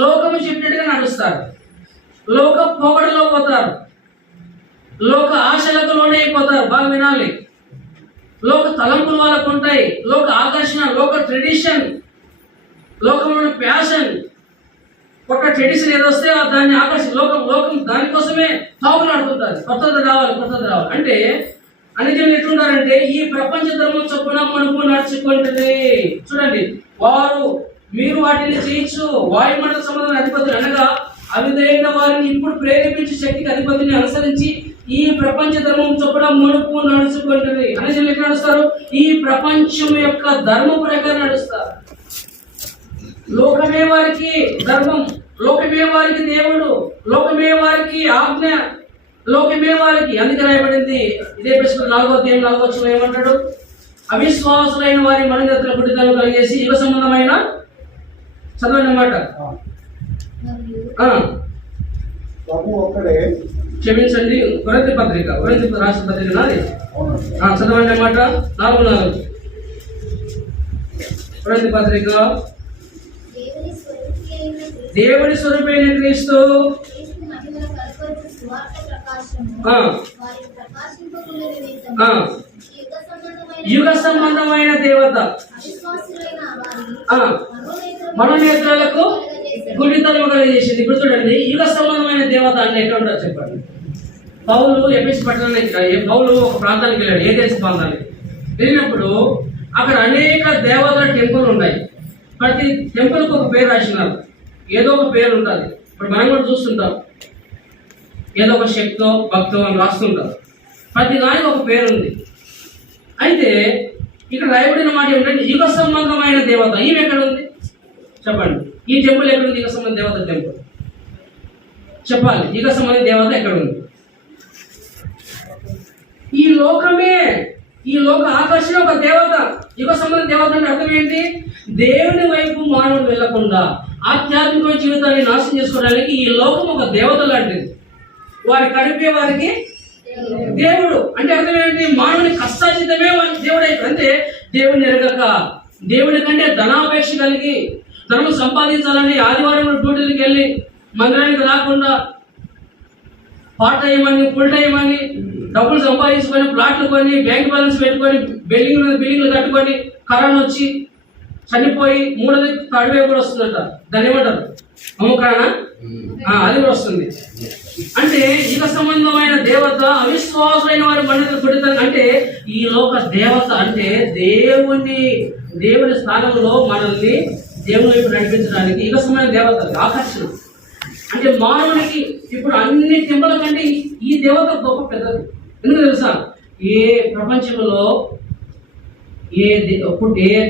లోకము చెప్పినట్టుగా నడుస్తారు, లోక పొగడలో పోతారు, లోక ఆశలకు లోనైపోతారు. బాగా వినాలి. లోక తలంపులు వాళ్ళకు ఉంటాయి, లోక ఆకర్షణ, లోక ట్రెడిషన్, లోకంలోని ప్యాషన్. ఒక ట్రెడిషన్ ఏదో వస్తే దాన్ని ఆకర్షణ, లోకం దానికోసమే తాగులాడుతుంటారు. కొత్తది రావాలి. అంటే అన్ని జనులు ఎట్లుంటారంటే ఈ ప్రపంచ ధర్మం చొప్పున మనకు నడుచుకుంటుంది. చూడండి, వారు మీరు వాటిని చేయొచ్చు. వాయుమండల సంబంధమైన అధిపతులు అనగా అవిధైన వారిని ఇప్పుడు ప్రేరేపించే శక్తికి అధిపతిని అనుసరించి ఈ ప్రపంచ ధర్మం చొప్పున మునుపు నడుచుకుంటుంది. అనేది ఎట్లా నడుస్తారు? ఈ ప్రపంచం యొక్క ధర్మం ప్రకారం నడుస్తారు. లోకమే వారికి ధర్మం, లోకమే వారికి దేవుడు, లోకమే వారికి ఆజ్ఞ, లోకమే వారికి. అందుకే రాయబడింది ఇదే ప్రశ్న 4వ అధ్యాయం 4వ వచనంలో ఏమంటాడు? అవిశ్వాసులైన వారి మనోనేత్రుల గుడ్డితనం కలిగేసి యుగ సంబంధమైన చదవండి అన్నమాట. క్షమించండి, కొరింథీ పత్రిక రాసిన పత్రిక నాది. చదవండి అన్నమాట. 4:4 కొరింథీ పత్రిక. దేవుని స్వరూపైన క్రీస్తు యుగ సంబంధమైన దేవత మనోనేత్రాలకు గుడితనం కలిగజేసింది. ఇప్పుడు చూడండి, యుగ సంబంధమైన దేవత అంటే ఎక్కడ ఉంటారు చెప్పండి? పౌలు ఎఫెసు పట్టణానికి, పౌలు ఒక ప్రాంతానికి వెళ్ళాడు, ఏథెన్స్ ప్రాంతానికి వెళ్ళినప్పుడు అక్కడ అనేక దేవతల టెంపుల్ ఉన్నాయి. ప్రతి టెంపుల్కి ఒక పేరు రాసినారు, ఏదో ఒక పేరు ఉంటుంది. ఇప్పుడు మనం కూడా చూస్తుంటాం, ఏదో ఒక శక్తో భక్తో అని రాస్తుంటాం. ప్రతి దానికి ఒక పేరు ఉంది. అయితే ఇక్కడ రాయబడిన మాట ఏమిటంటే యుగ సంబంధమైన దేవత. ఈమె ఎక్కడ ఉంది చెప్పండి? ఈ టెంపుల్ ఎక్కడ ఉంది? యుగ సంబంధ దేవత టెంపుల్ చెప్పాలి. యుగ సంబంధ దేవత ఎక్కడ ఉంది? ఈ లోకమే, ఈ లోక ఆకర్షణ ఒక దేవత. యుగ సంబంధ దేవత అంటే అర్థం ఏంటి? దేవుని వైపు మానవుడు వెళ్లకుండా ఆధ్యాత్మిక జీవితాన్ని నాశనం చేసుకోవడానికి ఈ లోకం ఒక దేవత లాంటిది. వారి కడిపే వారికి దేవుడు అంటే అర్థం ఏంటి? మానవుని కష్టాజితమే దేవుడు అయితే. అంటే దేవుని ఎరగక, దేవుని కంటే ధనాపేక్ష కలిగి ధనం సంపాదించాలని ఆదివారం డ్యూటీలకు వెళ్ళి మందిరానికి రాకుండా పార్ట్ టైం అని ఫుల్ టైం అని డబ్బులు సంపాదించుకొని ప్లాట్లు కొని బ్యాంక్ బ్యాలెన్స్ పెట్టుకొని బిల్డింగ్లు కట్టుకొని కరోనా వచ్చి చనిపోయి మూడోది కడివే కూడా వస్తుందంట. దాన్ని ఏమంటారు? అమ్మకానా? అది కూడా వస్తుంది. అంటే యుగ సంబంధమైన దేవత అవిశ్వాసులైన వారి మనసు పుట్టిన అంటే ఈ లోక దేవత అంటే దేవుని స్థానంలో మనల్ని దేవుని వైపు నడిపించడానికి యుగ సంబంధమైన దేవత ఆకర్షణ. అంటే మానవునికి ఇప్పుడు అన్ని టెంపుల కంటే ఈ దేవత గొప్ప పెద్దది. ఎందుకు తెలుసా? ఏ ప్రపంచంలో ఏ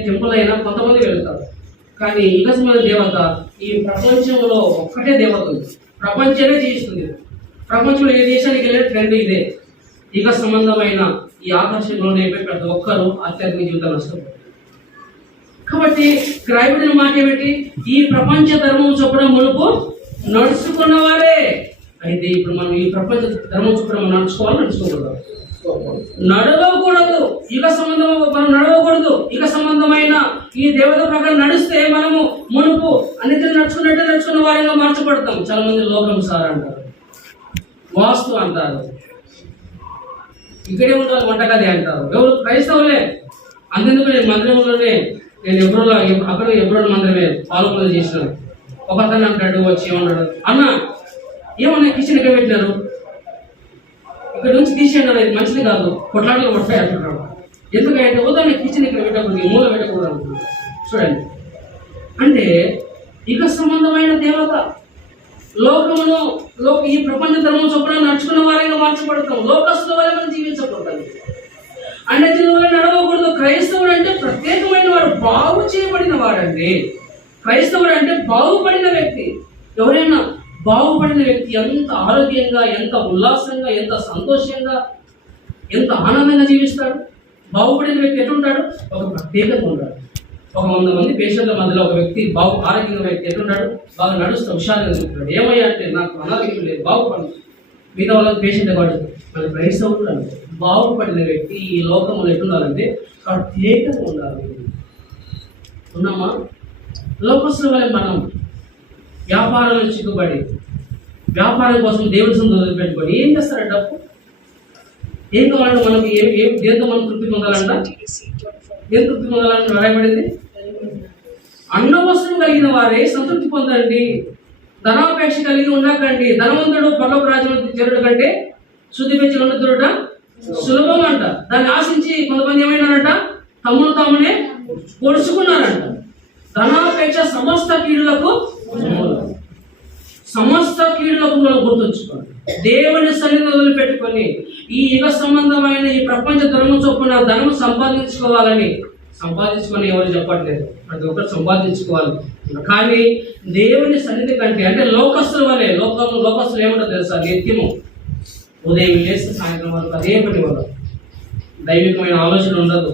టెంపుల్ అయినా కొంతమంది వెళ్తారు, కానీ యుగ సంబంధ దేవత ఈ ప్రపంచంలో ఒక్కటే దేవత ఉంది. ప్రపంచమే జీవిస్తుంది. ప్రపంచంలో ఏ దేశానికి వెళ్ళే ట్రెండ్ ఇదే. యుగ సంబంధమైన ఈ ఆకర్షణలో ప్రతి ఒక్కరూ ఆధ్యాత్మిక జీవితాలు నష్టపోతారు. కాబట్టి రాయబడిన మాట ఏమిటి? ఈ ప్రపంచ ధర్మం చొప్పున మునుపు నడుచుకున్న వారే. అయితే ఇప్పుడు మనం ఈ ప్రపంచ ధర్మం చొప్పున నడుచుకోకూడదు, నడవకూడదు. యుగ సంబంధం మనం నడవకూడదు. యుగ సంబంధమైన ఈ దేవత ప్రకారం నడిస్తే మనము మునుపు అన్నిటిని నడుచుకున్న వారిగా మార్చబడతాం. చాలా మంది లోకం సార్ అంటారు, వాస్తు అంటారు, ఇక్కడే ఉండాలి వంటగది అంటారు. ఎవరు? క్రైస్తవులే. అంతెందుకు నేను మందిరంలోనే నేను ఎప్పుడో మందిరమే పాల్గొనలు చేసినాను. ఒకతను అంటాడు, వచ్చి ఏమన్నాడు, అన్న ఏమన్నా కిచెన్ ఎక్కడ పెట్టినారు, ఇక్కడ నుంచి తీసేయండి, ఇది మంచిది కాదు, కొట్లాటలు పడతాయి అంటున్నాడు. ఎందుకంటే ఉదాహరణ కిచెన్ ఇక్కడ పెట్టకూడదు, మూల పెట్టకూడదు అంటున్నాడు. చూడండి, అంటే యుగ సంబంధమైన దేవత ఈ ప్రపంచ ధర్మం చొప్పున నడుచుకున్న వారిగా మార్చబడతాం. లోకస్తుల వల్ల మనం జీవించకూడదు, అన్నిటి వల్ల నడవకూడదు. క్రైస్తవుడు అంటే ప్రత్యేకమైన వాడు, బాగు చేయబడిన వాడండి. క్రైస్తవుడు అంటే బాగుపడిన వ్యక్తి. ఎవరైనా బాగుపడిన వ్యక్తి ఎంత ఆరోగ్యంగా, ఎంత ఉల్లాసంగా, ఎంత సంతోషంగా, ఎంత ఆనందంగా జీవిస్తాడు. బాగుపడిన వ్యక్తి ఎట్లుంటాడు? ఒక ప్రత్యేకంగా ఉంటాడు. 100 మంది పేషెంట్ల మధ్యలో ఒక వ్యక్తి ఆరోగ్యంగా వ్యక్తి ఎట్లుంటాడు? బాగా నడుస్తూ హుషారుగా ఉంటాడు. ఏమయ్యా అంటే నాకు అనారోగ్యం లేదు, బాగుపడి మిగతా వాళ్ళకి పేషెంట్ కాదు. మన క్రైస్తవుడు బాగుపడిన వ్యక్తి ఈ లోకంలో ఎట్లుండాలంటే ప్రత్యేకంగా ఉండాలి. ఉన్నామా? లోకస్తుల వల్ల మనం వ్యాపారంలో చిక్కుబడి వ్యాపారం కోసం దేవుడి సొంత వదిలిపెట్టుకొని ఏం చేస్తారా? డబ్బు ఏం కావాలంటే మనకి దేంతో మనం తృప్తి పొందాలంట? ఏం తృప్తి పొందాలంటే రాయబడింది, అన్న వస్తువు కలిగిన వారే సంతృప్తి పొందండి, ధనాపేక్ష కలిగి ఉండకండి. ధనవంతుడు పరలోక రాజ్యంలో చేరుట కంటే శుద్ధి పెంచిన ఉన్నతుడుట సులభం అంట. దాన్ని ఆశించి కొంతమంది ఏమైనారంట? తమ్మును తామునే పొడుచుకున్నారంట. ధనాపేక్ష సమస్త కీడులకు మూలం. సమస్త కీడులకు మూలం గుర్తుంచుకోండి. దేవుని సన్నిధిని వదిలిపెట్టుకొని ఈ యుగ సంబంధమైన ఈ ప్రపంచ ధర్మం చొప్పున ధనం సంపాదించుకొని ఎవరు చెప్పట్లేదు, ప్రతి ఒక్కరు సంపాదించుకోవాలి. కానీ దేవుని సన్నిధి కంటే, అంటే లోకస్తుల వలె, లోకస్తులు ఏమంటారు తెలుసా, నిత్యము ఉదయం లేస్తే సాయంత్రం వరకు అదే పని వల్ల దైవికమైన ఆలోచన ఉండదు,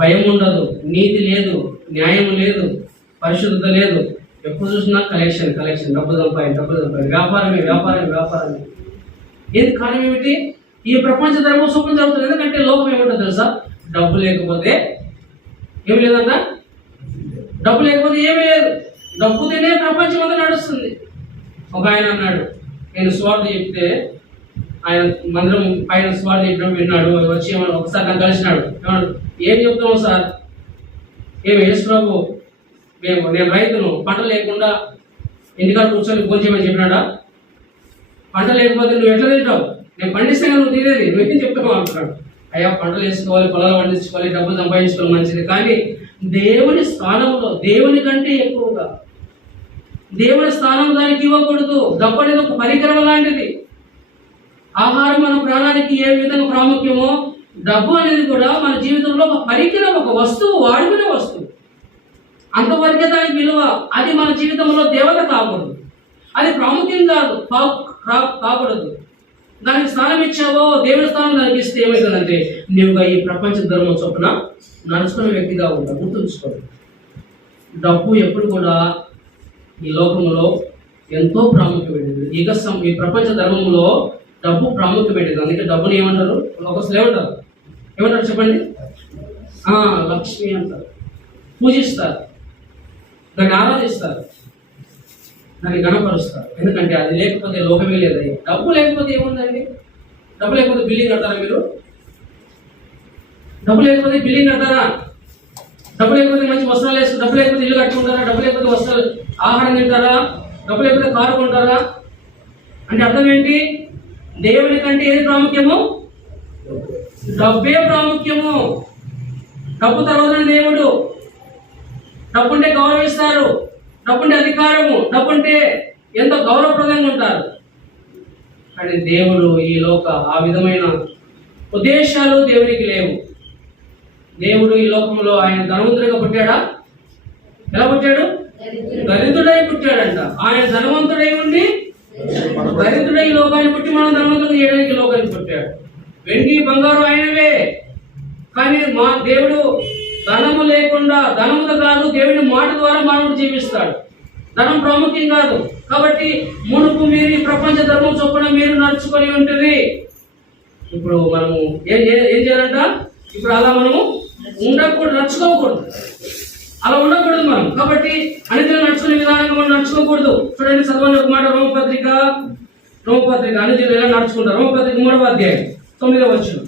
భయం ఉండదు, నీతి లేదు, న్యాయం లేదు, పరిశుద్ధత లేదు. ఎప్పుడు చూసినా కలెక్షన్, డబ్బు సంపాదన, వ్యాపారమే. ఏంటి కారణం ఏమిటి? ఈ ప్రపంచ ధర్మం సూపం జరుగుతుంది. ఎందుకంటే లోకం ఏమంటో తెలుసా, డబ్బు లేకపోతే ఏమి లేదంట, డబ్బు లేకపోతే ఏమీ లేదు. డబ్బుతోనే ప్రపంచం అంతా నడుస్తుంది. ఒక ఆయన అన్నాడు, నేను స్వార్థ చెప్తే ఆయన మందిరం పైన స్వార్థ చెప్పడం విన్నాడు, వచ్చి ఒకసారి నాకు కలిసినాడు. ఏం చెప్తాము సార్, ఏమి యేసు ప్రభు నేను రైతును, పంట లేకుండా ఇంటికాడ కూర్చొని భోజనం చెప్పినాడా? పంట లేకపోతే నువ్వు ఎట్లా తింటావు? నేను పండిస్తే నువ్వు తినేది, నువ్వేం చెప్తావు అంటున్నాడు. అయ్యా పంటలు వేసుకోవాలి, పొలాలు పండించుకోవాలి, డబ్బులు సంపాదించుకోవాలి, మంచిది. కానీ దేవుని స్థానంలో, దేవుని కంటే ఎక్కువగా దేవుని స్థానం దానికి ఇవ్వకూడదు. డబ్బు అనేది ఒక పరికరం లాంటిది. ఆహారం మన ప్రాణానికి ఏ విధంగా ప్రాముఖ్యమో, డబ్బు అనేది కూడా మన జీవితంలో ఒక పరికరం, ఒక వస్తువు, వాడుకునే వస్తువు. అంతవరకే దానికి విలువ. అది మన జీవితంలో దేవత కాకూడదు, అది ప్రాముఖ్యం కాకూడదు. దానికి స్థానం ఇచ్చావో, దేవుని స్థానం దానికి ఇస్తే ఏమవుతుందంటే నువ్వుగా ఈ ప్రపంచ ధర్మం చొప్పున నడుచుకునే వ్యక్తిగా ఉంటావు. గుర్తుంచుకోండి, డబ్బు ఎప్పుడు కూడా ఈ లోకంలో ఎంతో ప్రాముఖ్యమైనది. ఈ ప్రపంచ ధర్మంలో డబ్బు ప్రాముఖ్యమైనది. అందుకే డబ్బుని ఏమంటారు, లోకస్తులు ఏమంటారు చెప్పండి? లక్ష్మి అంటారు. పూజిస్తారు, దాన్ని ఆరాధిస్తారు, దాన్ని గణపరుస్తారు. ఎందుకంటే అది లేకపోతే లోకమే లేదండి. డబ్బు లేకపోతే ఏముందండి? డబ్బు లేకపోతే బిల్డింగ్ కడతారా మీరు? డబ్బు లేకపోతే బిల్డింగ్ కడతారా? డబ్బు లేకపోతే మంచి వస్త్రాలు వేసుకుంటారా? డబ్బు లేకపోతే ఇల్లు కట్టుకుంటారా? డబ్బు లేకపోతే వస్త్రాలు ఆహారం తింటారా? డబ్బు లేకపోతే కారు కొంటారా? అంటే అర్థం ఏంటి? దేవుని కంటే ఏది ప్రాముఖ్యము? డబ్బే ప్రాముఖ్యము. డబ్బు తర్వాత దేవుడు. డబ్బుంటే గౌరవిస్తారు, డబ్బుంటే అధికారము, డబ్బుంటే ఎంతో గౌరవప్రదంగా ఉంటారు. కానీ దేవుడు ఈ లోక ఆ విధమైన ఉద్దేశాలు దేవునికి లేవు. దేవుడు ఈ లోకంలో ఆయన ధనవంతుడిగా పుట్టాడా? ఎలా పుట్టాడు? దరిద్రుడై పుట్టాడంట. ఆయన ధనవంతుడై ఉండి దరిద్రుడై ఈ లోకాన్ని పుట్టి మనం ధనవంతుడు చేయడానికి లోకాన్ని పుట్టాడు. వెండి బంగారు ఆయనవే. కానీ మా దేవుడు ధనము లేకుండా, ధనముతో కాదు, దేవుని మాట ద్వారా మానవుడు జీవిస్తాడు. ధనం ప్రాముఖ్యం కాదు. కాబట్టి మునుపు మీరు ఈ ప్రపంచ ధర్మం చొప్పున మీరు నడుచుకొని ఉంటుంది. ఇప్పుడు మనము ఏం చేయాలంట? ఇప్పుడు అలా మనము ఉండకూడదు, నడుచుకోకూడదు, అలా ఉండకూడదు మనం. కాబట్టి అన్నిటిని నడుచుకునే విధానంగా మనం నడుచుకోకూడదు. చూడండి, చదవండి ఒక మాట, రోమపత్రిక అన్నిటిని ఎలా నడుచుకుంటారు? రోమపత్రిక 3వ అధ్యాయం 9వ వచనం.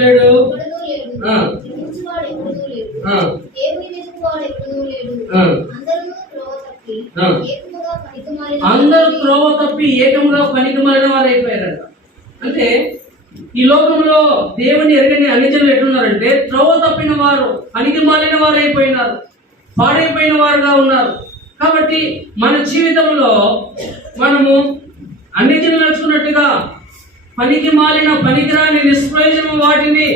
లేడు, అందరూ త్రోవ తప్పి ఏకముగా పనికిమాలిన వారు అయిపోయారంట. అంటే ఈ లోకంలో దేవుని ఎరగని అన్ని జనులు ఎట్లున్నారంటే త్రోవ తప్పిన వారు, పనికిమాలిన వారు అయిపోయినారు, పాడైపోయిన వారుగా ఉన్నారు. కాబట్టి మన జీవితంలో మనము అన్ని జనులు నడుచుకున్నట్టుగా పనికిమాలిన, పనికిరాని, నిష్ప్రయోజనం వాటిని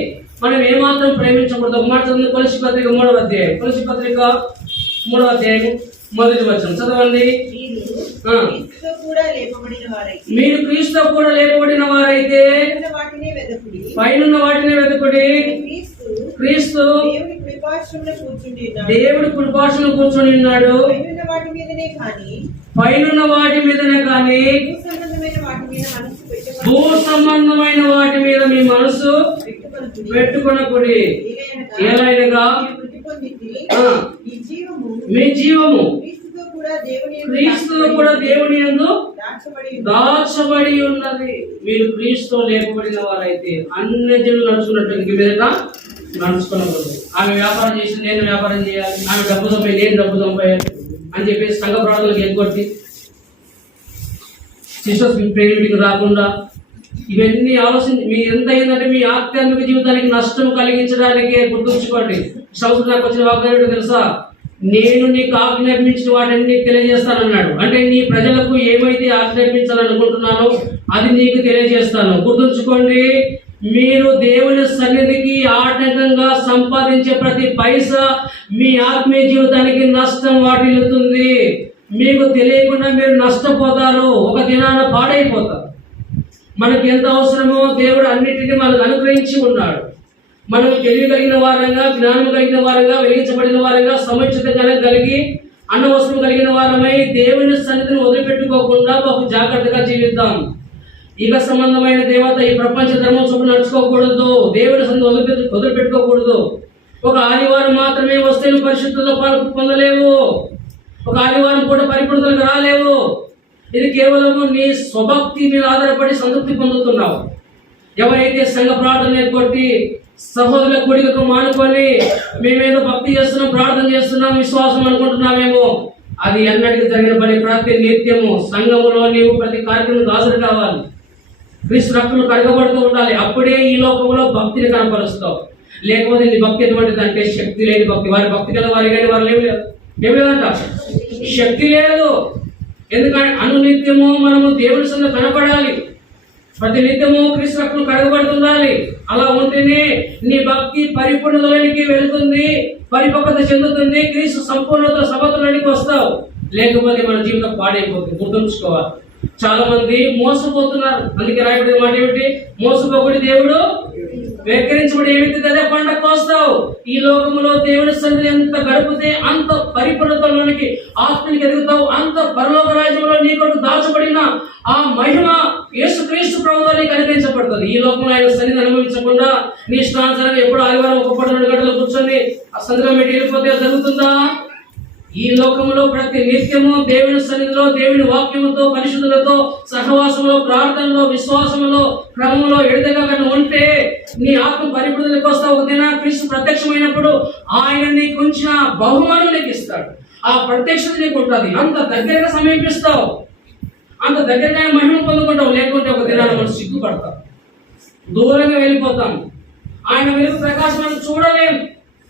మనం ఏమాత్రం ప్రేమించకూడదు. ఒక మాట చదువు, కొలస్సీ పత్రిక 3వ అధ్యాయం. కొలస్సీ పత్రిక 3వ అధ్యాయం 1వ వచనం చదవండి. మీరు క్రీస్తుతో కూడా లేపబడిన వారైతే పైనున్న వాటిని వెతుకుడి. క్రీస్తు దేవుడి కుడిపార్శ్వమున కూర్చొని ఉన్నాడు. పైనున్న వాటి మీదనే కానీ భూ సంబంధమైన వాటి మీద మీ మనసు పెట్టుకొనకుడి. ఏలైనగా మీ జీవము క్రీస్తులో కూడా దేవుని యందు దాచబడి దాచబడి ఉన్నది. మీరు క్రీస్తులో లేపబడిన వారైతే అన్ని జనులు నడుచుకున్నట్టు ఇంక మీద నడుచుకోకూడదు. ఆమె వ్యాపారం చేసి నేను వ్యాపారం చేయాలి, ఆమె డబ్బు దొంపాయి నేను డబ్బు దొంపాయాలి అని చెప్పేసి సంఘ ప్రార్థనలకు ఎగ్గొట్టి సిస్టర్స్ ప్రేయర్ మీటింగ్ రాకుండా ఇవన్నీ ఆలోచించి మీ ఎంత అయిందంటే మీ ఆధ్యాత్మిక జీవితానికి నష్టం కలిగించడానికి గుర్తుంచుకోండి. సంవత్సరం నాకు వచ్చిన వాగ్దానం తెలుసా? నేను నీకు ఆజ్ఞాపించిన వాటిని తెలియజేస్తానన్నాడు. అంటే నీ ప్రజలకు ఏమైతే ఆజ్ఞాపించాలనుకుంటున్నానో అది నీకు తెలియజేస్తాను. గుర్తుంచుకోండి, మీరు దేవుని సన్నిధికి ఆటంకంగా సంపాదించే ప్రతి పైసా మీ ఆత్మీయ జీవితానికి నష్టం వాటిల్లుతుంది. మీకు తెలియకుండా మీరు నష్టపోతారు, ఒక దినాన పాడైపోతారు. మనకి ఎంత అవసరమో దేవుడు అన్నిటినీ మనకు అనుగ్రహించి ఉన్నాడు. మనం తెలియగలిగిన వారంగా, జ్ఞానం కలిగిన వారంగా, వెలిగించబడిన వారంగా, సముచిత జ్ఞానం కలిగి అన్నవసరం కలిగిన వారమై దేవుని సన్నిధిని వదిలిపెట్టుకోకుండా బహు జాగ్రత్తగా జీవిద్దాం. ఇక సంబంధమైన దేవత ఈ ప్రపంచ ధర్మం చొప్పున నడుచుకోకూడదు. దేవుని సన్నిధి వదిలిపెట్టుకోకూడదు. ఒక ఆదివారం మాత్రమే వస్తే నువ్వు పరిశుద్ధతలో పొందలేవు. ఒక ఆదివారం పూట పరిపూర్ణతలకు రాలేవు. ఇది కేవలము నీ స్వభక్తి మీద ఆధారపడి సంతృప్తి పొందుతున్నావు. ఎవరైతే సంఘ ప్రార్థన కొట్టి సహోదరుల కూడికకు మానుకొని మేమేదో భక్తి చేస్తున్నాం, ప్రార్థన చేస్తున్నాం, విశ్వాసం అనుకుంటున్నామేమో, అది ఎన్నటికి జరిగిన పని. ప్రతి నిత్యము సంఘములో నీవు ప్రతి కార్యక్రమం హాజరు కావాలి. క్రీస్తు రక్తంలో కడగబడుతూ ఉండాలి. అప్పుడే ఈ లోకంలో భక్తిని కనపరుస్తావు. లేకపోతే నీ భక్తి ఎటువంటిది అంటే శక్తి లేని భక్తి. వారి భక్తి కదా వారి కానీ వారు ఏమి లేదంట, శక్తి లేదు. ఎందుకంటే అనునిత్యము మనము దేవుని సన్నిధిలో కనపడాలి. ప్రతి నిత్యము క్రీస్తు రక్తం కడగబడుతుండాలి. అలా ఉంటేనే నీ భక్తి పరిపూర్ణతలోనికి వెళుతుంది, పరిపక్వత చెందుతుంది, క్రీస్తు సంపూర్ణత సమతలోనికి వస్తావు. లేకపోతే మన జీవితం పాడైపోతుంది. గుర్తుంచుకోవాలి. చాలా మంది మోసపోతున్నారు. అందుకే రాయబడిన మాట ఏమిటి? మోసపోకుడి దేవుడు వెక్కిరించబడి ఏమిటి అదే పండగ వస్తావు. ఈ లోకంలో దేవుని సన్నిధి ఎంత గడిపితే అంత పరిపూర్ణతలోనికి ఆత్మనికి ఎదుగుతావు. అంత పరలోక రాజ్యంలో నీ కొరకు దాచబడిన ఆ మహిమ యేసుక్రీస్తు ప్రభువుతో నీకు అనుగ్రహించబడుతుంది. ఈ లోకంలో ఆయన సన్నిధి అనుభవించకుండా నీ ఇష్టానుసారంగా ఎప్పుడు ఆదివారం 1-2 గంటలు కూర్చొని ఆ సందులో పెట్టి వెళ్ళిపోతే జరుగుతుందా? ఈ లోకంలో ప్రతి నిత్యము దేవుని సన్నిధిలో, దేవుని వాక్యముతో, పరిశుద్ధులతో సహవాసంలో, ప్రార్థనలో, విశ్వాసంలో, క్రమంలో ఎడతెగక ఉంటే నీ ఆత్మ పరిపూర్ణతకు వస్తావు. ఒక దిన క్రీస్తు ప్రత్యక్షమైనప్పుడు ఆయన నీకు ఉంచిన బహుమానం నీకు ఇస్తాడు. ఆ ప్రత్యక్షత నీకు ఉంటుంది. అంత దగ్గరగా సమీపిస్తావు, అంత దగ్గరగా మహిమ పొందుకుంటావు. లేకుంటే ఒక దినాన్ని మనం సిగ్గుపడతాం, దూరంగా వెళ్ళిపోతాం. ఆయన వెలుగు ప్రకాశం మనం చూడలేం.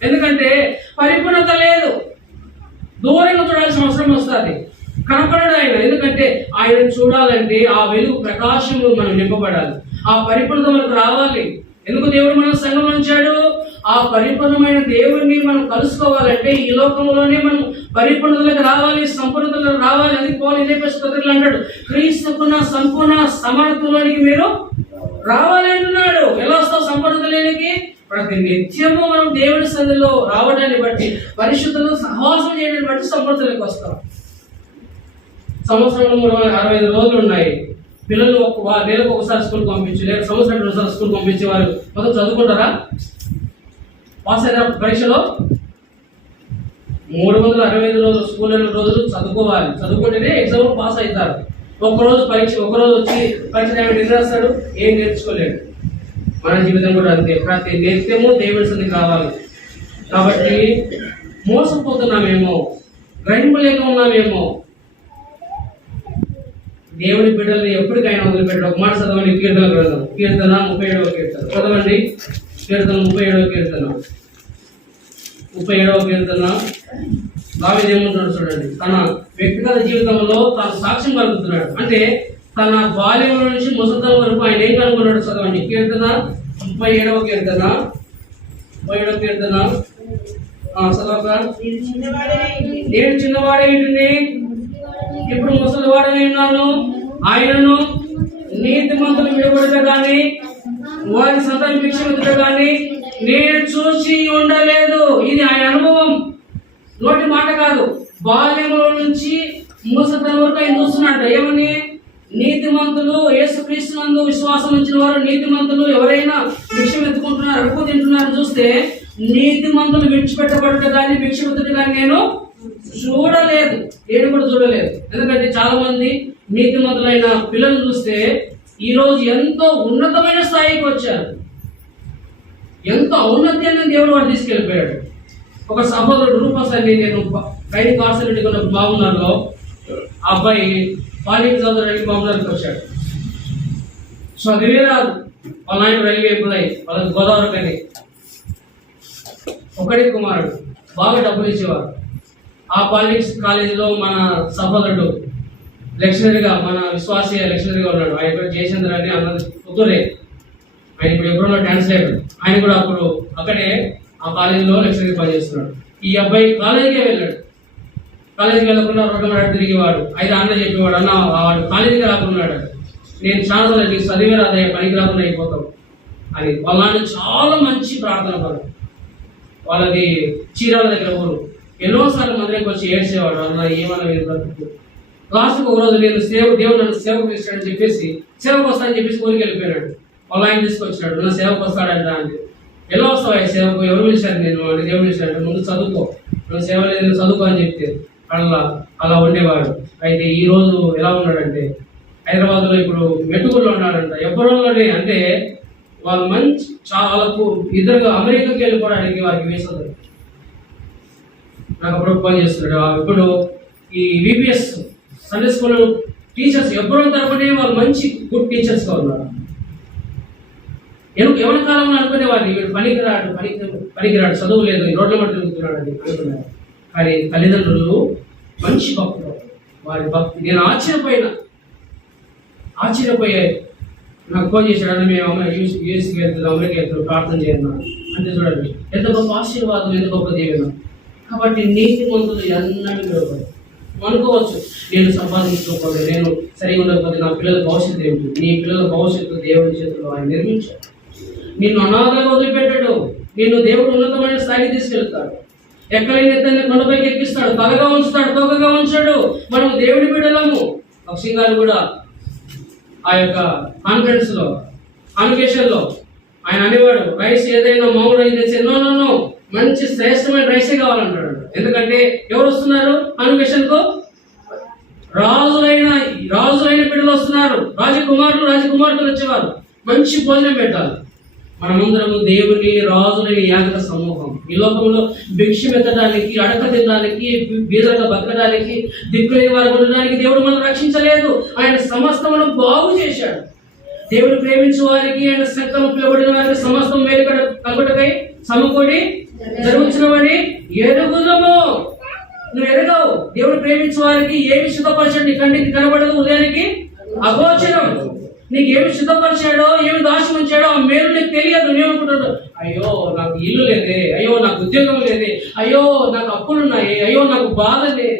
ఎందుకంటే పరిపూర్ణత లేదు. దూరంగా చూడాల్సిన అవసరం వస్తుంది. కనపడడు ఆయన. ఎందుకంటే ఆయన చూడాలంటే ఆ వెలుగు ప్రకాశంలో మనం నింపబడాలి. ఆ పరిపూర్ణత మనకు రావాలి. ఎందుకు దేవుడు మనం సంఘం ఉంచాడు? ఆ పరిపూర్ణమైన దేవుడిని మనం కలుసుకోవాలంటే ఈ లోకంలోనే మనం పరిపూర్ణతలకు రావాలి, సంపూర్ణతలకు రావాలి. అది పౌలు ఎఫెసీయులకు పత్రికలో అంటాడు, క్రీస్తుకున్న సంపూర్ణ సమర్థలోనికి మీరు రావాలి అంటున్నాడు. ఎలా వస్తావు సంపూర్ణత లేనికి? ప్రతి నిత్యము మనం దేవుడి సన్నిధిలో రావడాన్ని బట్టి, పరిశుద్ధులతో సహవాసం చేయడాన్ని బట్టి సంపూర్ణతలకు వస్తాం. సంవత్సరంలో 365 రోజులు ఉన్నాయి. పిల్లలు నెలకు ఒకసారి స్కూల్ పంపించి, లేదా సంవత్సరానికి 2 సార్లు స్కూల్ పంపించే వారు మొత్తం చదువుకుంటారా? పాస్ అయిన పరీక్షలో 365 రోజులు స్కూల్ అయిన రోజులు చదువుకోవాలి. చదువుకుంటేనే ఎగ్జామ్ పాస్ అవుతారు. ఒక్కరోజు పరీక్ష, ఒకరోజు వచ్చి పరీక్ష టైం రాస్తాడు, ఏం నేర్చుకోలేడు. మన జీవితం కూడా అంతే. ప్రతి నిత్యము దేవుడి సన్నిధికి రావాలి. కాబట్టి మోసపోతున్నామేమో, గ్రహింపలేక ఉన్నామేమో. దేవుని బిడ్డల్ని ఎప్పటికైనా వదిలిపెట్టడం. ఒక మాట చదవండి, కీర్తన గ్రంథం, కీర్తన 37వ కీర్తన చదవండి. కీర్తన 37వ కీర్తన 37వ కీర్తన దావీదు ఏమంటున్నాడు చూడండి. తన వ్యక్తిగత జీవితంలో తాను సాక్ష్యం కలుగుతున్నాడు. అంటే తన బాల్యం నుంచి ముసలితనం వరకు ఆయన ఏం కనుగొన్నాడు? చదవండి. కీర్తన 37వ కీర్తన 37వ కీర్తన చదవక. నేను చిన్నవాడే ఇంటిని, ఇప్పుడు ముసలివాడనే ఉన్నాను. ఆయనను నీతిమంతులు విడగొడట గాని, వారి సంతానం భిక్షమించట గాని నేను చూసి ఉండలేదు. ఇది ఆయన అనుభవం, నోటి మాట కాదు. బాల్యంలో నుంచి ముసలితనం వరకు ఆయన చూస్తున్నాడు. ఏమని? నీతిమంతులు, యేసుక్రీస్తునందు విశ్వాసం ఉంచిన వారు నీతిమంతులు. ఎవరైనా భిక్షం ఎత్తుకుంటున్నారు, అడుగు తింటున్నారు చూస్తే నీతిమంతులు విడిచిపెట్టబడట కానీ భిక్షమెత్తుట కానీ నేను చూడలేదు, నేను కూడా చూడలేదు. ఎందుకంటే చాలా మంది నీతిమంతులైన పిల్లలు చూస్తే ఈ రోజు ఎంతో ఉన్నతమైన స్థాయికి వచ్చారు, ఎంతో ఔన్నత్యాన్ని దేవుడు వాడు తీసుకెళ్ళిపోయాడు. ఒక సహోదరుడు రూపసారి, నేను పైన కాన్సల్టీ ఉన్న మామూలులో ఆ అబ్బాయి పాలింగ్ చదువు మామూలుకి వచ్చాడు. చదివే రాదు, వాళ్ళ ఆయన రైల్వే ఎంప్లాయీ, వాళ్ళకి గోదావరి కానీ ఒకటి కుమారుడు, బాగా డబ్బులు ఇచ్చేవారు. ఆ పాలిటిక్స్ కాలేజీలో మన సహోదరుడు లెక్చరర్గా, మన విశ్వాసీయ లెక్చరర్గా ఉన్నాడు. ఆయన కూడా జయచంద్ర అని అన్నది పుత్తూరే. ఆయన ఇప్పుడు ఎప్పుడో ట్రాన్స్లేటర్. ఆయన కూడా అప్పుడు అక్కడే ఆ కాలేజీలో లెక్చరర్గా పనిచేస్తున్నాడు. ఈ అబ్బాయి కాలేజీకే వెళ్ళాడు. కాలేజీకి వెళ్ళకుండా రోడ్డు మీద తిరిగేవాడు. అయితే అన్న చెప్పేవాడు, అన్న వాడు కాలేజీకి రాకున్నాడు, నేను చాలా నీకు చదివే రాదయ్యా, పనికి రాకుండా అయిపోతావు అని. వాళ్ళ నాన్న చాలా మంచి ప్రార్థన పడు. వాళ్ళది చీరాల దగ్గర ఊరు. ఎన్నోసార్లు మందిరంకి వచ్చి ఏడ్చేవాడు, అన్న ఏమన్నా మీరు బ్రతుకు. లాస్ట్కి ఒక రోజు నేను దేవుడు నన్ను సేవకు ఇస్తాడని చెప్పేసి సేవకు వస్తానని చెప్పేసి ఊరికి వెళ్ళిపోయినాడు. వాళ్ళ ఆయన తీసుకొచ్చినాడు, నా సేవకు వస్తాడంట అంటే. ఎలా వస్తావా సేవకు, ఎవరు పిలిచారు నేను అంటే, దేవుడు పిలిచాడంటే, ముందు చదువుకో, నువ్వు సేవ లేదు చదువుకో అని చెప్తే అలా ఉండేవాడు. అయితే ఈ రోజు ఎలా ఉన్నాడంటే హైదరాబాద్లో ఇప్పుడు మెట్టుకుల్లో ఉన్నాడంట. ఎప్పటిలోనే అంటే వాళ్ళు మంచి చాలా ఇద్దరుగా అమెరికాకి వెళ్ళిపోవడానికి వారికి వేస్తుంది. నాకు అప్పుడు పని చేస్తున్నాడు. ఇప్పుడు ఈ విపిఎస్ సండే స్కూల్ టీచర్స్ ఎప్పుడో తరపునే వాళ్ళు మంచి గుడ్ టీచర్స్గా ఉన్నారు. ఎవరి కాలంలో అనుకునేవాడిని వీడు పనికిరాడు చదువు లేదు, రోడ్ల మట్టి తిరుగుతున్నాడు అని అనుకున్నారు. కానీ తల్లిదండ్రులు మంచి భక్తులు, వారి భక్తి నేను ఆశ్చర్యపోయాయి. నాకు ఫోన్ చేశాడు, మేము యూఎస్కి వెళ్తున్నాం, అమెరికా వెళ్తున్నాం, ప్రార్థన చేయండి అంటే. చూడండి ఎంత గొప్ప ఆశీర్వాదం, ఎంత గొప్ప దీవెన. కాబట్టి నీతిమంతులు ఎన్నడూ విడవరు. అనుకోవచ్చు, నేను సంపాదించుకోకపోతే, నేను సరిగా ఉండకపోతే నా పిల్లల భవిష్యత్తు ఏమిటి? నీ పిల్లల భవిష్యత్తు దేవుడి చేతుల్లో ఆయన నిర్మించాడు. నిన్ను అనాథగా వదిలిపెట్టాడు. నిన్ను దేవుడు ఉన్నతమైన స్థాయికి తీసుకెళ్తాడు. ఎక్కడైనా ఎత్తైన కొండపైకి ఎక్కిస్తాడు, తలగా ఉంచుతాడు, తోకగా ఉంచాడు. మనం దేవుడి బిడ్డలము. భక్సింగ్ గారు కూడా ఆ యొక్క కాన్ఫరెన్స్ లో కాన్వకేషన్ లో ఆయన అనేవాడు, రైస్ ఏదైనా మామూలు అయితే ఎన్నో మంచి శ్రేష్టమైన రైసే కావాలంటాడు. ఎందుకంటే ఎవరు వస్తున్నారు కాన్వకేషన్ కు? రాజులైన బిడ్డలు వస్తున్నారు, రాజకుమార్తెలు వచ్చేవారు. మంచి భోజనం పెట్టాలి. మనమందరము దేవుని రాజులని యాగక సమూహం. ఈ లోకంలో భిక్ష ఎత్తడానికి, అడక తినడానికి, బీదలుగా బతకడానికి, దిక్కులేని వారు ఉండడానికి దేవుడు మనం రక్షించలేదు. ఆయన సమస్తమును బాగు చేశాడు. దేవుడు ప్రేమించే వారికి, ఆయన సంకల్పం పిలువబడిన వారికి సమస్తం మేలు కలుగుటకై సమకూడి జరుగుతున్న వాడి ఎరుగుదము. నువ్వు ఎరగవు. దేవుడు ప్రేమించే వారికి ఏమి సిద్ధపరచాడు నీ కంటికి కనబడదు, ఉదయానికి అగోచరం. నీకు ఏమి సిద్ధపరిచాడో, ఏమి దాచి ఉంచాడో ఆ మేలు నీకు తెలియదు. నువ్వేమనుకుంటాడు, అయ్యో నాకు ఇల్లు లేదే, అయ్యో నాకు ఉద్యోగం లేదే, అయ్యో నాకు అప్పులున్నాయి, అయ్యో నాకు బాధలే.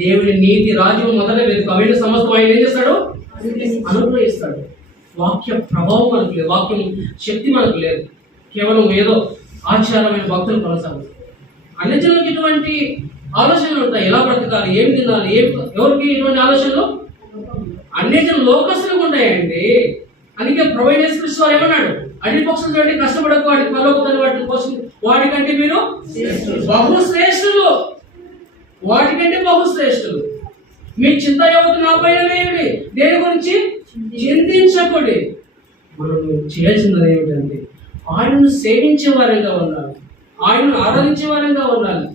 దేవుని నీతి రాజ్యం మొదలే వెతుకు, అవన్నీ సమస్తం ఆయన ఏం చేస్తాడు? అనుగ్రహిస్తాడు. వాక్య ప్రభావం మనకు లేదు, వాక్యం శక్తి మనకు లేదు. కేవలం ఏదో ఆచారమైన భక్తులు కొనసాగుతారు. అన్ని జనులకు ఇటువంటి ఆలోచనలు ఉంటాయి. ఎలా బ్రతకాలి, ఏమి తినాలి, ఎవరికి ఇటువంటి ఆలోచనలు? అన్ని జనులు లోకస్తులకు ఉంటాయండి. అందుకే ప్రొవైడ్ చేసి వారు ఏమన్నాడు, అన్ని పక్షులు చూడండి, కష్టపడకు, వాటికి పరలోకుతారు, వాటి కోసం వాటికంటే మీరు బహుశ్రేష్ఠులు, వాటికంటే బహుశ్రేష్ఠులు. మీ చింత యావత్తు నా పైన వేయండి, దేని గురించి చింతించకూడదు. మనం చేయాల్సింది ఏమిటంటే ఆయనను సేవించే వారంగా ఉండాలి, ఆయనను ఆరాధించే వారంగా ఉండాలి,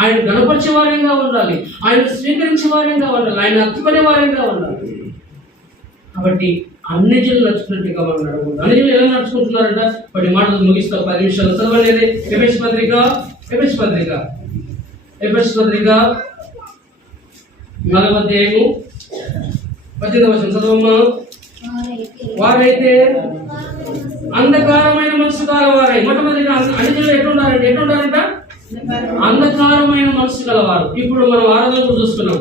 ఆయన గణపరిచే వారంగా ఉండాలి, ఆయన స్వీకరించే వారంగా ఉండాలి, ఆయన అత్తుకునే వారంగా ఉండాలి. కాబట్టి అన్ని జనులు నడుచుకున్నట్టుగా మనం నడవకూడదు. అన్ని జనులు ఎలా నడుచుకుంటున్నారంట? వాటి మాటలు ముగిస్తా 10 నిమిషాలు చదవలేదు. ఎఫెసు పత్రిక 4వ అధ్యాయము 18వ వచనం చదవమ్మా. వారైతే అంధకారమైన మనసు గలవారై. మొట్టమొదటిగా అన్ని జనులు ఎట్లుండారంట? అంధకారమైన మనసు గలవారు. ఇప్పుడు మనం ఆరాధనలు చూస్తున్నాం.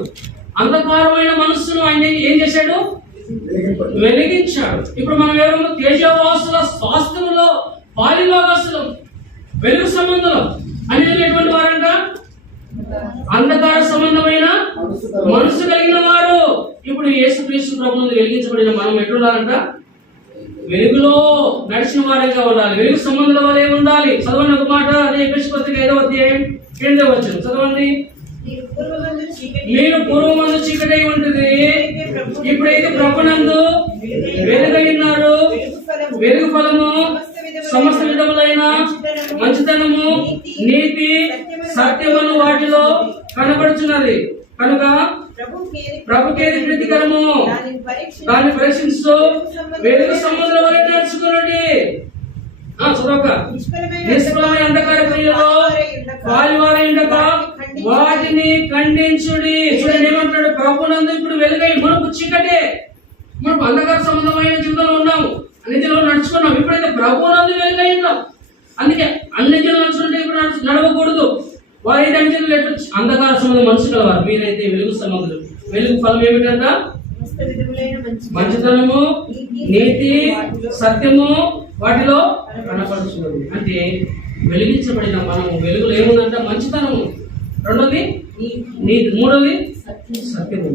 అంధకారమైన మనస్సును ఆయన ఏం చేశాడు? వెలిగించాడు. ఇప్పుడు మనం ఎవరు? తేజవాసుల స్వాస్థ్యములో పాలిభాగస్తులం, వెలుగు సంబంధం. అనేది ఎటువంటి వారంట? అంధకార సంబంధమైన మనసు కలిగిన వారు. ఇప్పుడు యేసుక్రీస్తు ప్రభు నుండి వెలిగించబడిన మనం ఎట్లుండాలంట? వెలుగులో నడిచిన వారంగా ఉండాలి, వెలుగు సంబంధుల వలె ఉండాలి. చదవండి ఒక మాట, అదే ఎఫెసు పత్రిక 5వ అధ్యాయం 8వ వచనం చదవండి. మీరు పూర్వమందు చీకటై ఉంటుంది, ఇప్పుడైతే ప్రభునందు వెలుగై ఉన్నారు. వెలుగు ఫలము సమస్త విధములైన మంచితనము, నీతి, సత్యమును వాటిలో కనబడుచున్నది. కనుక ప్రభుకేది ప్రీతికరము దాన్ని పరీక్షించు, వెలుగు సముద్రం వలె నడుచుకునండి. చదవక నిష్ఫలమైన అంధకార క్రియలో పాలువారై ఉండక వాటిని ఖండించుడి. చూడండి ఏమంటాడు, ప్రభునందు ఇప్పుడు వెలుగై, మనకు చీకటే, మనం అంధకార సంబంధమైన జీవితంలో ఉన్నాము, అన్నిటిలో నడుచుకున్నాం. ఇప్పుడైతే ప్రభునందు వెలుగై ఉన్నాం. అందుకే అన్నిటిలో నడుచుకుంటే ఇప్పుడు నడవకూడదు. వారైతే అన్నిటిలో ఎట్లా అంధకార సంబంధం మనుషులు వారు, మీరైతే వెలుగు సంబంధులు. వెలుగు ఫలం ఏమిటంట? మంచితనము, నీతి, సత్యము వాటిలో కనపడుచున్నది. అంటే వెలిగించబడిన మనము వెలుగులో ఏముందంట? మంచితనము, రెండోది నీతి, మూడోది సత్యము.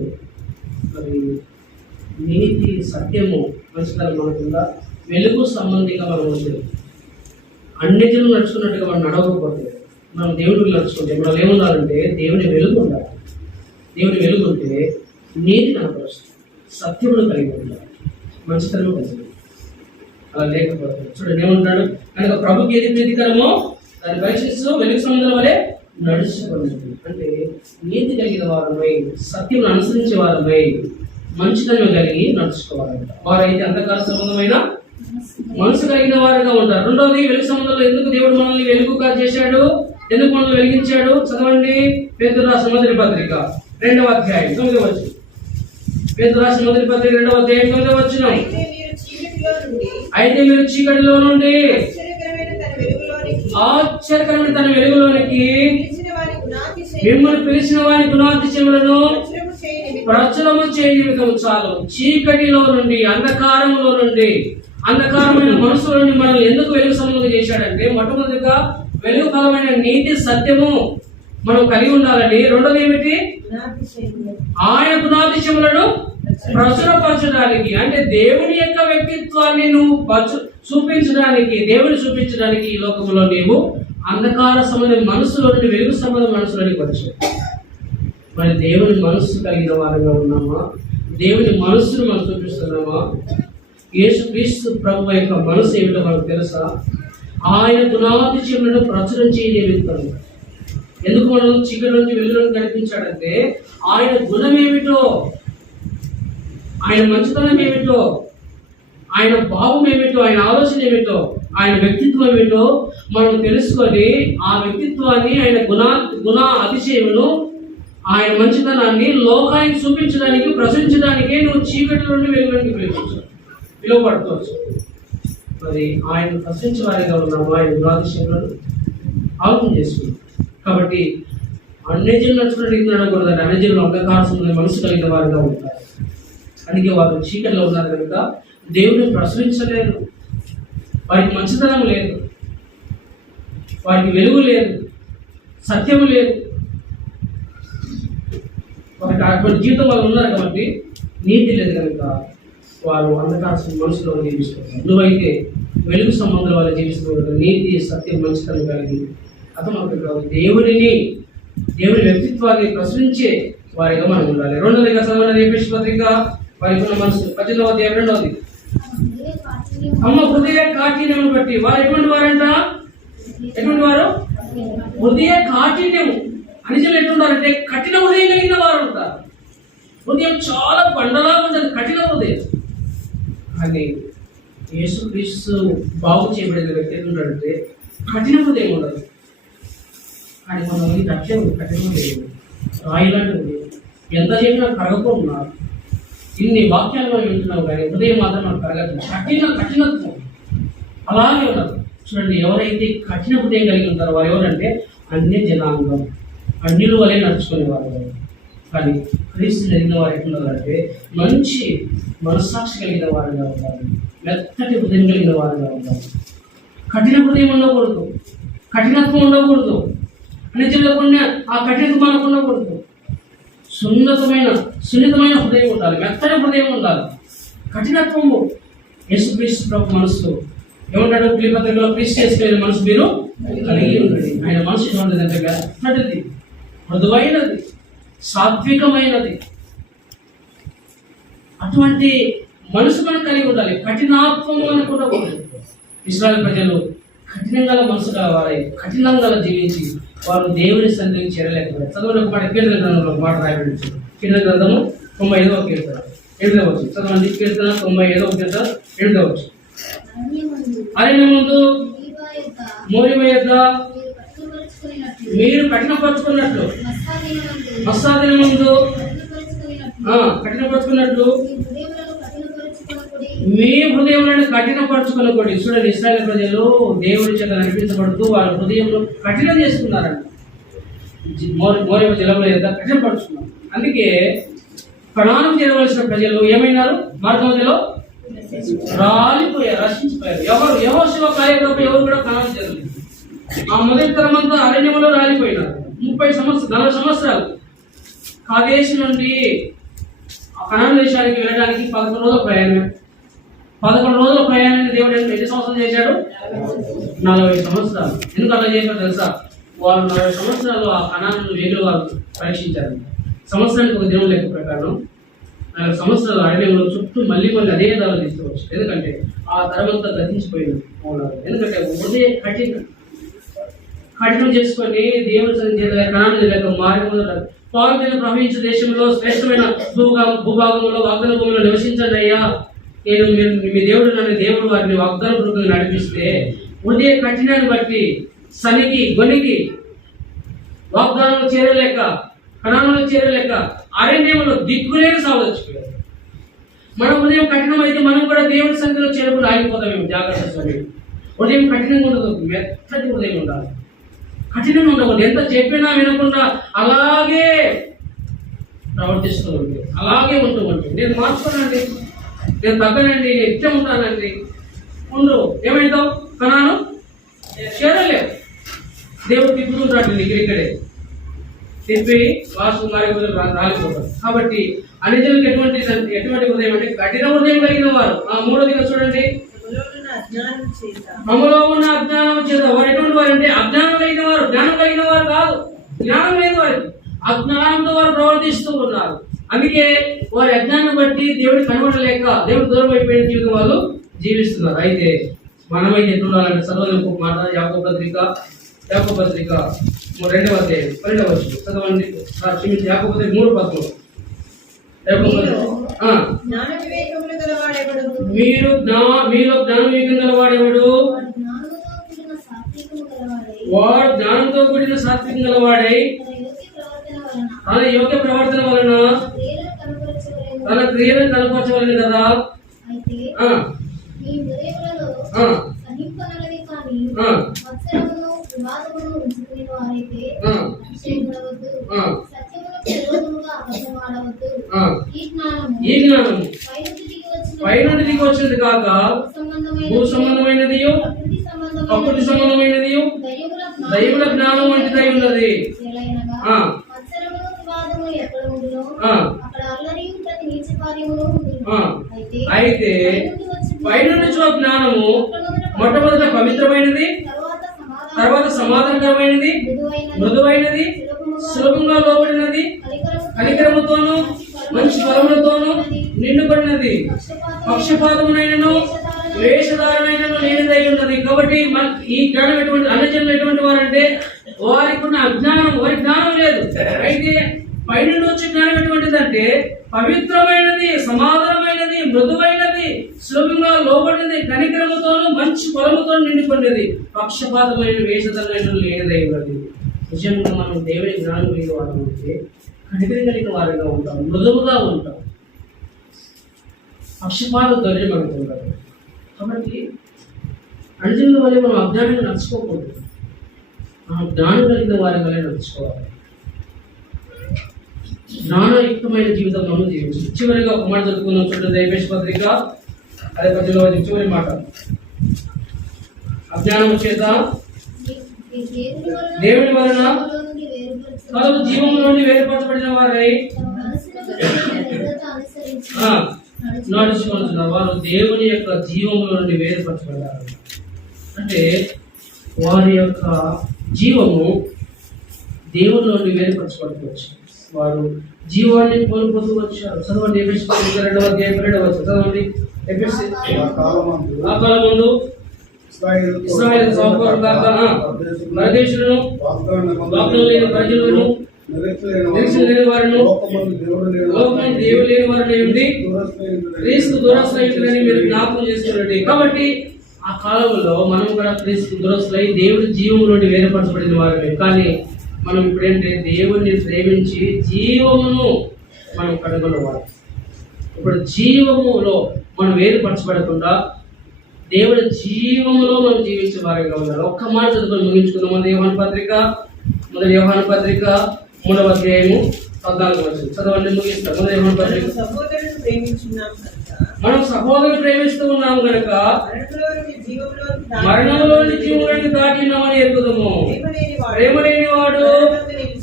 మరి నీతి, సత్యము, మంచితనం మనకుందా? వెలుగు సంబంధిగా మనం ఉంటుంది. అన్నిటిలో నడుచుకున్నట్టుగా మనం నడవకపోతే, మనం దేవుడికి నడుచుకుంటే మనం ఏముండాలంటే దేవుని వెలుగు ఉండాలి. దేవుని వెలుగు ఉంటే నీతి కనపరుస్తుంది, సత్యమును కలిగి ఉండాలి, మంచితనము కలిగి. అలా లేకపోతే చూడండి ఏమంటాడు, కనుక ప్రభుకి ఏది ప్రీతికరమో దాన్ని పరీక్షిస్తూ వెలుగు సముద్రం వలె నడుచుకున్నది. అంటే నీతి కలిగిన వారమై, సత్యమును అనుసరించే వారమై, మంచితనం కలిగి నడుచుకోవాలంట. వారైతే అంధకార సంబంధమైన మనసు కలిగిన వారుగా ఉంటారు. రెండవది, వెలుగు సముద్రంలో ఎందుకు దేవుడు మనల్ని వెలుగుగా చేశాడు, ఎందుకు మనల్ని వెలిగించాడు? చదవండి, పేతురు రాసిన మొదటి పత్రిక 2వ అధ్యాయం 9వ వచనం. పేతురు రాసిన మొదటి పత్రిక 2వ అధ్యాయం 9వ వచనం. అయితే మీరు చీకటిలో నుండి ఆశ్చర్యకరమైన తన వెలుగులోనికి మిమ్మల్ని పిలిచిన వారి గుణాతిశయములను ప్రచురము చేయనిమిత్తము చాలు. చీకటిలో నుండి, అంధకారంలో నుండి, అంధకారమైన మనసులో నుండి మనల్ని ఎందుకు వెలుగు సంబంధం చేశాడంటే, మొట్టమొదటిగా వెలుగు ఫలమైన నీతి, సత్యము మనం కలిగి ఉండాలని. రెండోది ఏమిటి? ఆయన గుణాతిశయములను ప్రచురపరచడానికి, అంటే దేవుని యొక్క వ్యక్తిత్వాన్ని నువ్వు చూపించడానికి, దేవుని చూపించడానికి ఈ లోకంలో నీవు అంధకార సంబంధం మనసులో నుండి వెలుగు సంబంధం మనసులోనికి వచ్చావు. మరి దేవుని మనస్సు కలిగిన వారుగా ఉన్నామా? దేవుని మనస్సును మనం చూపిస్తున్నామా? యేసుక్రీస్తు ప్రభువు యొక్క మనసు ఏమిటో మనకు తెలుసా? ఆయన గుణాతిశయములను ప్రచురం చేయనిమిత్తం. ఎందుకు మనం చీకటి నుంచి వెలుగులోకి నడిపించాడంటే ఆయన గుణం ఏమిటో, ఆయన మంచితనం ఏమిటో, ఆయన భావం ఏమిటో, ఆయన ఆలోచన ఏమిటో, ఆయన వ్యక్తిత్వం ఏమిటో మనం తెలుసుకొని ఆ వ్యక్తిత్వాన్ని, ఆయన గుణ అతిశయమును, ఆయన మంచితనాన్ని లోకానికి చూపించడానికి, ప్రశ్నించడానికే నువ్వు చీకటి నుండి వెలుగులోకి పిలువబడుకోవచ్చు. మరి ఆయన ప్రశ్నించే వారిగా ఉన్నాము. ఆయన గుణాతిశయములను ఆలోచన చేసుకుంటాం. కాబట్టి అన్యజనులు నడుచుకున్నట్టు నడకూడదండి. అన్యజనులు అంధకార సంబంధమైన మనసు కలిగిన వారిగా ఉంటారు. అందుకే వారు చీకటిలో ఉన్నారు కనుక దేవుని ప్రశ్నించలేరు. వారికి మంచితనం లేదు, వారికి వెలుగు లేదు, సత్యము లేదు. వారికి అటువంటి జీవితం వాళ్ళు ఉన్నారు కాబట్టి నీతి లేదు కనుక వారు అంధకార మనసులో జీవిస్తున్నారు. నువ్వైతే వెలుగు సంబంధం వల్ల జీవిస్తున్నారు. నీతి, సత్యం, మంచితనం కలిగి అతను దేవుని వ్యక్తిత్వాన్ని ప్రశ్నించే వారిగా మనం ఉండాలి. రెండోదిగా చదవని ఎఫెసీ పత్రిక 11వ మనసు 18వ అధ్యాయం 2వది. అమ్మ హృదయ కాఠిన్యమును బట్టి వారు ఎటువంటి వారంట? ఎటువంటి వారు? హృదయ కాఠిన్యము. అనిజలు ఎట్లుంటారంటే కఠిన హృదయం కలిగిన వారు ఉంటారు. హృదయం చాలా బండలాగా ఉంటుంది, కఠిన హృదయం. కానీ యేసుక్రీస్తు బాగు చేయబడిన వ్యక్తి ఎట్లుంటాడంటే కఠిన హృదయం ఉండదు. కానీ మనం కఠిన హృదయం, రాయి లాంటి హృదయం. ఎంత చెప్పినా కరగకున్నారు. ఇన్ని వాక్యాలు మనం వింటున్నావు కానీ హృదయం మాత్రం మనకు కరగదు. కఠినత్వం అలాగే ఉండదు. చూడండి, ఎవరైతే కఠిన హృదయం కలిగి ఉంటారో వారు ఎవరంటే అన్య జనాంగం, అన్యుల వలె నడుచుకునేవారు. కానీ క్రీస్తు జరిగిన వారు ఎట్లున్నారంటే మంచి మనస్సాక్షి కలిగిన వారుగా ఉంటారు, మెత్తటి హృదయం కలిగిన వారుగా ఉంటారు. కఠిన హృదయం ఉండకూడదు, కఠినత్వం ఉండకూడదు. అన్నిటిలో కొన్ని ఆ కఠినత్వం మనకు ఉండకూడదు. సున్నితమైన హృదయం ఉండాలి, మెత్తటి హృదయం ఉండాలి. కఠినత్వము యేసుక్రీస్తు ప్రభు మనసు ఏమంటాడు? ఫిలిప్పీయులలో క్రీస్తు యేసు మనసు మీరు కలిగి ఉండండి. ఆయన మనసు ఏమంటుందంటే మెత్తటిది, మృదువైనది, సాత్వికమైనది. అటువంటి మనసు మనం కలిగి ఉండాలి. కఠినాత్వం అనుకున్నప్పుడు ఇశ్రాయేలు ప్రజలు కఠినం గల మనసు కావాలి, కఠినం గల జీవించి వారు దేవుని సన్నిధికి చేరలేకపోయారు. చదవని ఒక మాట కీర్తన గ్రంథంలో ఒక మాట రాయబడి కీర్తన గ్రంథము 95వ కీర్తన 8వ వచనం చదవండి. కీర్తన 95వ కీర్తన 8వ వచనం. అరణ్యమందు మోరిమ యొద్ద మీరు కఠినపరుచుకున్నట్లు, మత్సాదినమందు కఠినపరుచుకున్నట్లు మీ హృదయములను కఠినపరచుకున్నప్పుడు. చూడండి, ఇశ్రాయేలు ప్రజలు దేవుడి చేత నడిపించబడుతూ వాళ్ళ హృదయంలో కఠినం చేసుకున్నారంట. మోరిమ జలముల యొద్ద కఠినపరుచుకున్నారు. అందుకే కనాను చేరవలసిన ప్రజలు ఏమైనారు? మార్గ మధ్యలో రాలిపోయారు, రక్షించిపోయారు. ఎవరు యెహోషువ కార్యక్రమం ఎవరు కూడా కనాను చేరలేదు. ఆ మొదటి తరం అంతా అరణ్యంలో రాలిపోయినారు. 40 సంవత్సరాలు కాదేశ్ నుండి కనాను దేశానికి వెళ్ళడానికి 11 రోజుల ప్రయాణం. 11 రోజుల ప్రయాణాన్ని దేవుడు ఎన్ని సంవత్సరాలు చేశాడు? 40 సంవత్సరాలు. ఎందుకు అలా చేశాడో తెలుసా? వాళ్ళు 40 సంవత్సరాలు ఆ కనాను వేగులు వారు పరీక్షించారు. సంవత్సరానికి ఒక దినం లెక్క ప్రకారం 40 సంవత్సరాలు అరణ్యంలో చుట్టూ మళ్ళీ అదే దారులు తీసుకోవచ్చు. ఎందుకంటే ఆ తరమంతా గతించిపోయింది. ఎందుకంటే ఉదయం కఠినం చేసుకొని దేవుని సన్నిధిలో కనాను లేక మార్గంలో పాలు ప్రవహించే దేశంలో శ్రేష్టమైన భూభాగంలో వాగ్దాన భూమిలో నివసించండి అయ్యా. నేను మీ దేవుడు నన్ను దేవుడు వారిని వాగ్దాన భూమిలో నడిపిస్తే ఉదయ కఠినాన్ని బట్టి సనికి గొనికి వాగ్దానంలో చేరలేక కణాలలో చేరలేక అరణ్యంలో దిక్కులేని సావదచ్చిపోయారు. మన ఉదయం కఠినం అయితే మనం కూడా దేవుని సన్నిధిలో చేరకుండా ఆగిపోతామేమో. జాగ్రత్త స్వామి. ఉదయం కఠినంగా ఉండదు, మెత్తటి ఉదయం ఉండాలి. కఠినంగా ఉండకూడదు. ఎంత చెప్పినా వినకుండా అలాగే ప్రవర్తిస్తూ ఉంటుంది, అలాగే ఉంటూ ఉంటుంది. నేను మార్చుకోనండి, నేను తగ్గనండి, నేను ఇట్టే ఉంటానండి, ఉండు. ఏమైందావు? కణాను చేరలేవు. దేవుడు తిప్పుతుంటాడు నీకు ఇక్కడే తిప్పి వాసు మారి రాలిపోతారు. కాబట్టి అన్నిజనులకు ఎటువంటి ఉదయం అంటే కఠిన ఉదయం కలిగిన వారు. ఆ 3వ చూడండి, మమ్మలో ఉన్న అజ్ఞానం చేత. వారు ఎటువంటి వారు అంటే అజ్ఞానం కలిగిన వారు, జ్ఞానం కలిగిన వారు కాదు. జ్ఞానం లేని వారికి అజ్ఞానంతో వారు ప్రవర్తిస్తూ ఉన్నారు. అందుకే వారి అజ్ఞానం బట్టి దేవుడిని కనబడలేక దేవుడు దూరం అయిపోయిన జీవితం వాళ్ళు జీవిస్తున్నారు. అయితే మనమైతే ఎట్లుండాలంటే చదవలేము. మాట యాకోబు పత్రిక 2వ అధ్యాయం 12వ వచనం చదవండి. యాకోబు పత్రిక 3:13. మీలో జ్ఞాన వివేకం గలవాడేవాడు వాడు జ్ఞానంతో కూడిన సాత్వికం గలవాడై తన యోగ్య ప్రవర్తన వలన తన క్రియలను కనపరచవలను కదా. ఈ జ్ఞానము పైనుండి దిగి వచ్చినది కాక భూ సంబంధమైనది, ప్రకృతి సంబంధమైనది, దైవుల జ్ఞానం వంటిదై ఉన్నది. అయితే పైనుండి జ్ఞానము మొట్టమొదట పవిత్రమైనది, తర్వాత సమాధానకరమైనది, మృదువైనది, సులభంగా లోబడినది, కనికరముతోను మంచి ఫలములతోను నిండుబడినది, పక్షపాతమునైనను వేషధారణైనను లేనిదై ఉన్నది. కాబట్టి మన ఈ జ్ఞానం ఎటువంటి అన్నజనులు ఎటువంటి వారంటే వారికి ఉన్న అజ్ఞానం, వారి జ్ఞానం లేదు. అయితే పైనుండి వచ్చే జ్ఞానం ఎటువంటిదంటే పవిత్రమైనది, సమాధానమైనది, మృదువైనది, సులభంగా లోబడినది, కనికరముతోను మంచి ఫలముతో నిండిపడినది, పక్షపాతమైన వేషధారణైనను లేనిదై ఉన్నది. నిజంగా మనం దేవుని జ్ఞానం కలిగిన వారం అంటే కనికరం కలిగిన వారిగా ఉంటాం, మృదువుగా ఉంటాం, పక్షపాత ధైర్యం మనకు ఉండదు. కాబట్టి అర్జునుల వల్ల మనం అజ్ఞానంగా నడుచుకోకూడదు, ఆ జ్ఞానం కలిగిన వారి వల్ల నడుచుకోవాలి. జ్ఞానయుక్తమైన జీవితం మనం జీవించాలి. చివరిగా ఒక మాట చదువుకున్నాం చూడండి, ఎఫెసీ పత్రిక 10వ చివరి మాట. అజ్ఞానం చేత దేవుని వలన తమకు జీవము నుండి వేరుపరచబడిన వారై నడుచుకుంటున్నారు. వారు దేవుని యొక్క జీవము నుండి వేరుపరచబడ్డారు. అంటే వారి యొక్క జీవము దేవుళ్ళ నుండి వేరుపరచబడుకోవచ్చు. వారు జీవాన్ని కోల్పోతూ వచ్చారు. చదవండి ఎఫెసీ 2వ అధ్యాయం 2వ వచనం చదవండి. ఎఫెసీ ఆ కాలమందు ఇశ్రాయేలు సంపూర్ణ పరదేశులను వాగ్దానం లేని ప్రజలను నిరీక్షణ లేని వారిని లోకమందు దేవుడు లేని వారిని ఉండి క్రీస్తు దురస్తులైన మీరు జ్ఞాపకం చేసుకున్నట్టు. కాబట్టి ఆ కాలంలో మనం కూడా క్రీస్తు దురస్తులై దేవుడి జీవం నుండి వేరుపరచబడిన వారమే. కానీ మనం ఇప్పుడేంటే దేవుణ్ణి ప్రేమించి జీవమును మనం కనుగొన్నవారు. ఇప్పుడు జీవములో మనం వేరుపరచబడకుండా దేవుడి జీవములో మనం జీవించే వారిగా ఉన్నారు. ఒక్క మాట చదువుకొని ముగించుకుందాం. మొదటి యోహాను పత్రిక 3వ అధ్యాయము 14వ వచనం చదవండి, ముగిస్తాం. మొదటి యోహాను పత్రిక. మనం సహోదరుని ప్రేమిస్తూ ఉన్నాం కనుక మరణంలోని జీవులను దాటినామని ఎరుగుదము. ప్రేమ లేని వాడు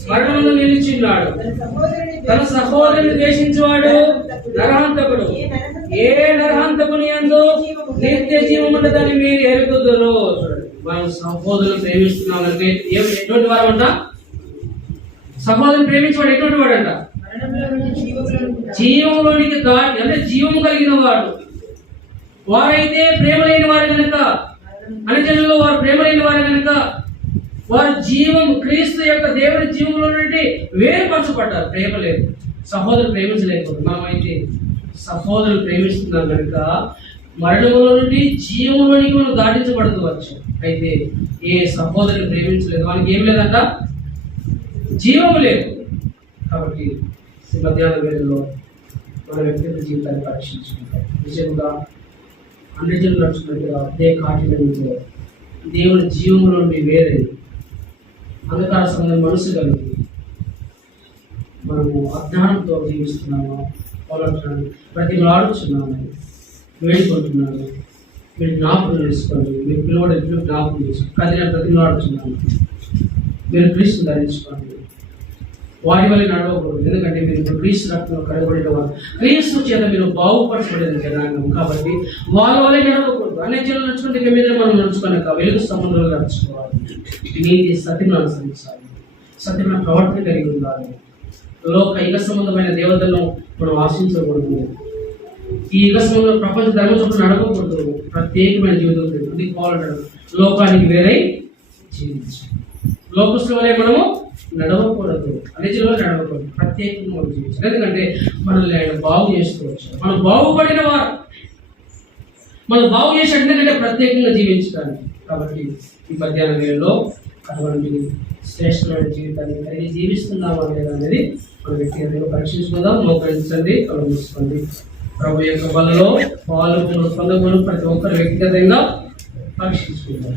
మరణంలో నిలిచిన్నాడు. తన సహోదరుని ద్వేషించేవాడు నరహంతకుడు. ఏ నరహంతకుని యందు నిత్య జీవం ఉండదని మీరు ఎరుగుదురు. మనం సహోదరుని ప్రేమిస్తున్నాం అంటే ఎటువంటి వారు అంట? సహోదరుని ప్రేమించేవాడు ఎటువంటి వాడు అంట? జీవంలోనికి దాటి అంటే జీవము కలిగిన వాడు. వారైతే ప్రేమ లేని వారు కనుక, అనుజనులు వారు ప్రేమ లేని వారు కనుక వారు జీవం క్రీస్తు యొక్క దేవుడి జీవంలో నుండి వేరుపరచబడ్డారు. ప్రేమ లేదు, సహోదరులు ప్రేమించలేకపోతే. మనమైతే సహోదరులు ప్రేమిస్తున్నాం కనుక మరణంలో నుండి జీవంలోనికి మనం దాటించబడవచ్చు. అయితే ఏ సహోదరుని ప్రేమించలేదు, వానికి ఏం లేదంట? జీవం లేదు. కాబట్టి మధ్యాహ్న వేళలో మన వ్యక్తిగత జీవితాన్ని పరీక్షించుకుంటాం. నిజంగా అన్ని జనులు నడుచుకున్నట్టుగా అదే కాఠిన్యంలో దేవుని జీవంలో నుండి వేరే అంధకార సమయం మనసు కలిగి మనము అజ్ఞానంతో జీవిస్తున్నాము. పోరాడుతున్నాము, ప్రతిలాడుచున్నాము, వేడుకుంటున్నాము. మీరు జ్ఞాపకం చేసుకోండి. మీరు పిలవడం జ్ఞాపకం చేసుకోండి. కదిలిన ప్రతిలాడుచున్నాము. మీరు క్రీస్తుని ధరించుకోండి. వారి వల్ల నడవకూడదు. ఎందుకంటే మీరు ఇప్పుడు క్రీస్తు రక్తంలో కడగబడిన వారు, క్రీస్తు చేత మీరు బాగుపరచబడిన జనాంగం. కాబట్టి వాళ్ళ వల్లే నడవకూడదు. అన్ని జనాలు నడుచుకుంటే ఇక మీద మనం నడుచుకున్నాక వెలుగు సంబంధంలో నడుచుకోవాలి. నీతి సత్యం అనుసరించాలి. సత్యమైన ప్రవర్తన కలిగి ఉండాలి. లోక యుగ సంబంధమైన దేవతలను మనం ఆశించకూడదు. ఈ యుగ సంబంధంలో ప్రపంచ ధర్మ చొప్పున నడవకూడదు. ప్రత్యేకమైన జీవితం అందుకోవాలంటాడు. లోకానికి వేరే జీవించాలి. లోకస్తుల వల్లే మనము నడవకూడదు. అన్నిటిలో నడవకూడదు. ప్రత్యేకంగా మనం జీవించాలి. ఎందుకంటే మనల్ని ఆయన బాగు చేసుకోవచ్చు. మనం బాగుపడిన వారు మనం బాగు చేసి అంటే ప్రత్యేకంగా జీవించడానికి. కాబట్టి ఈ మధ్యాహ్న వేళలో అటువంటి శ్రేష్టమైన జీవితాన్ని కలిగి జీవిస్తున్నామా లేదా అనేది మన వ్యక్తిగతంగా పరీక్షించుకుందాం. మోకరించండి, కళ్ళు మూసుకోండి. ప్రభు యొక్క బలలో పాలు పొందకుండా ప్రతి ఒక్కరు వ్యక్తిగతంగా పరీక్షించుకుందాం.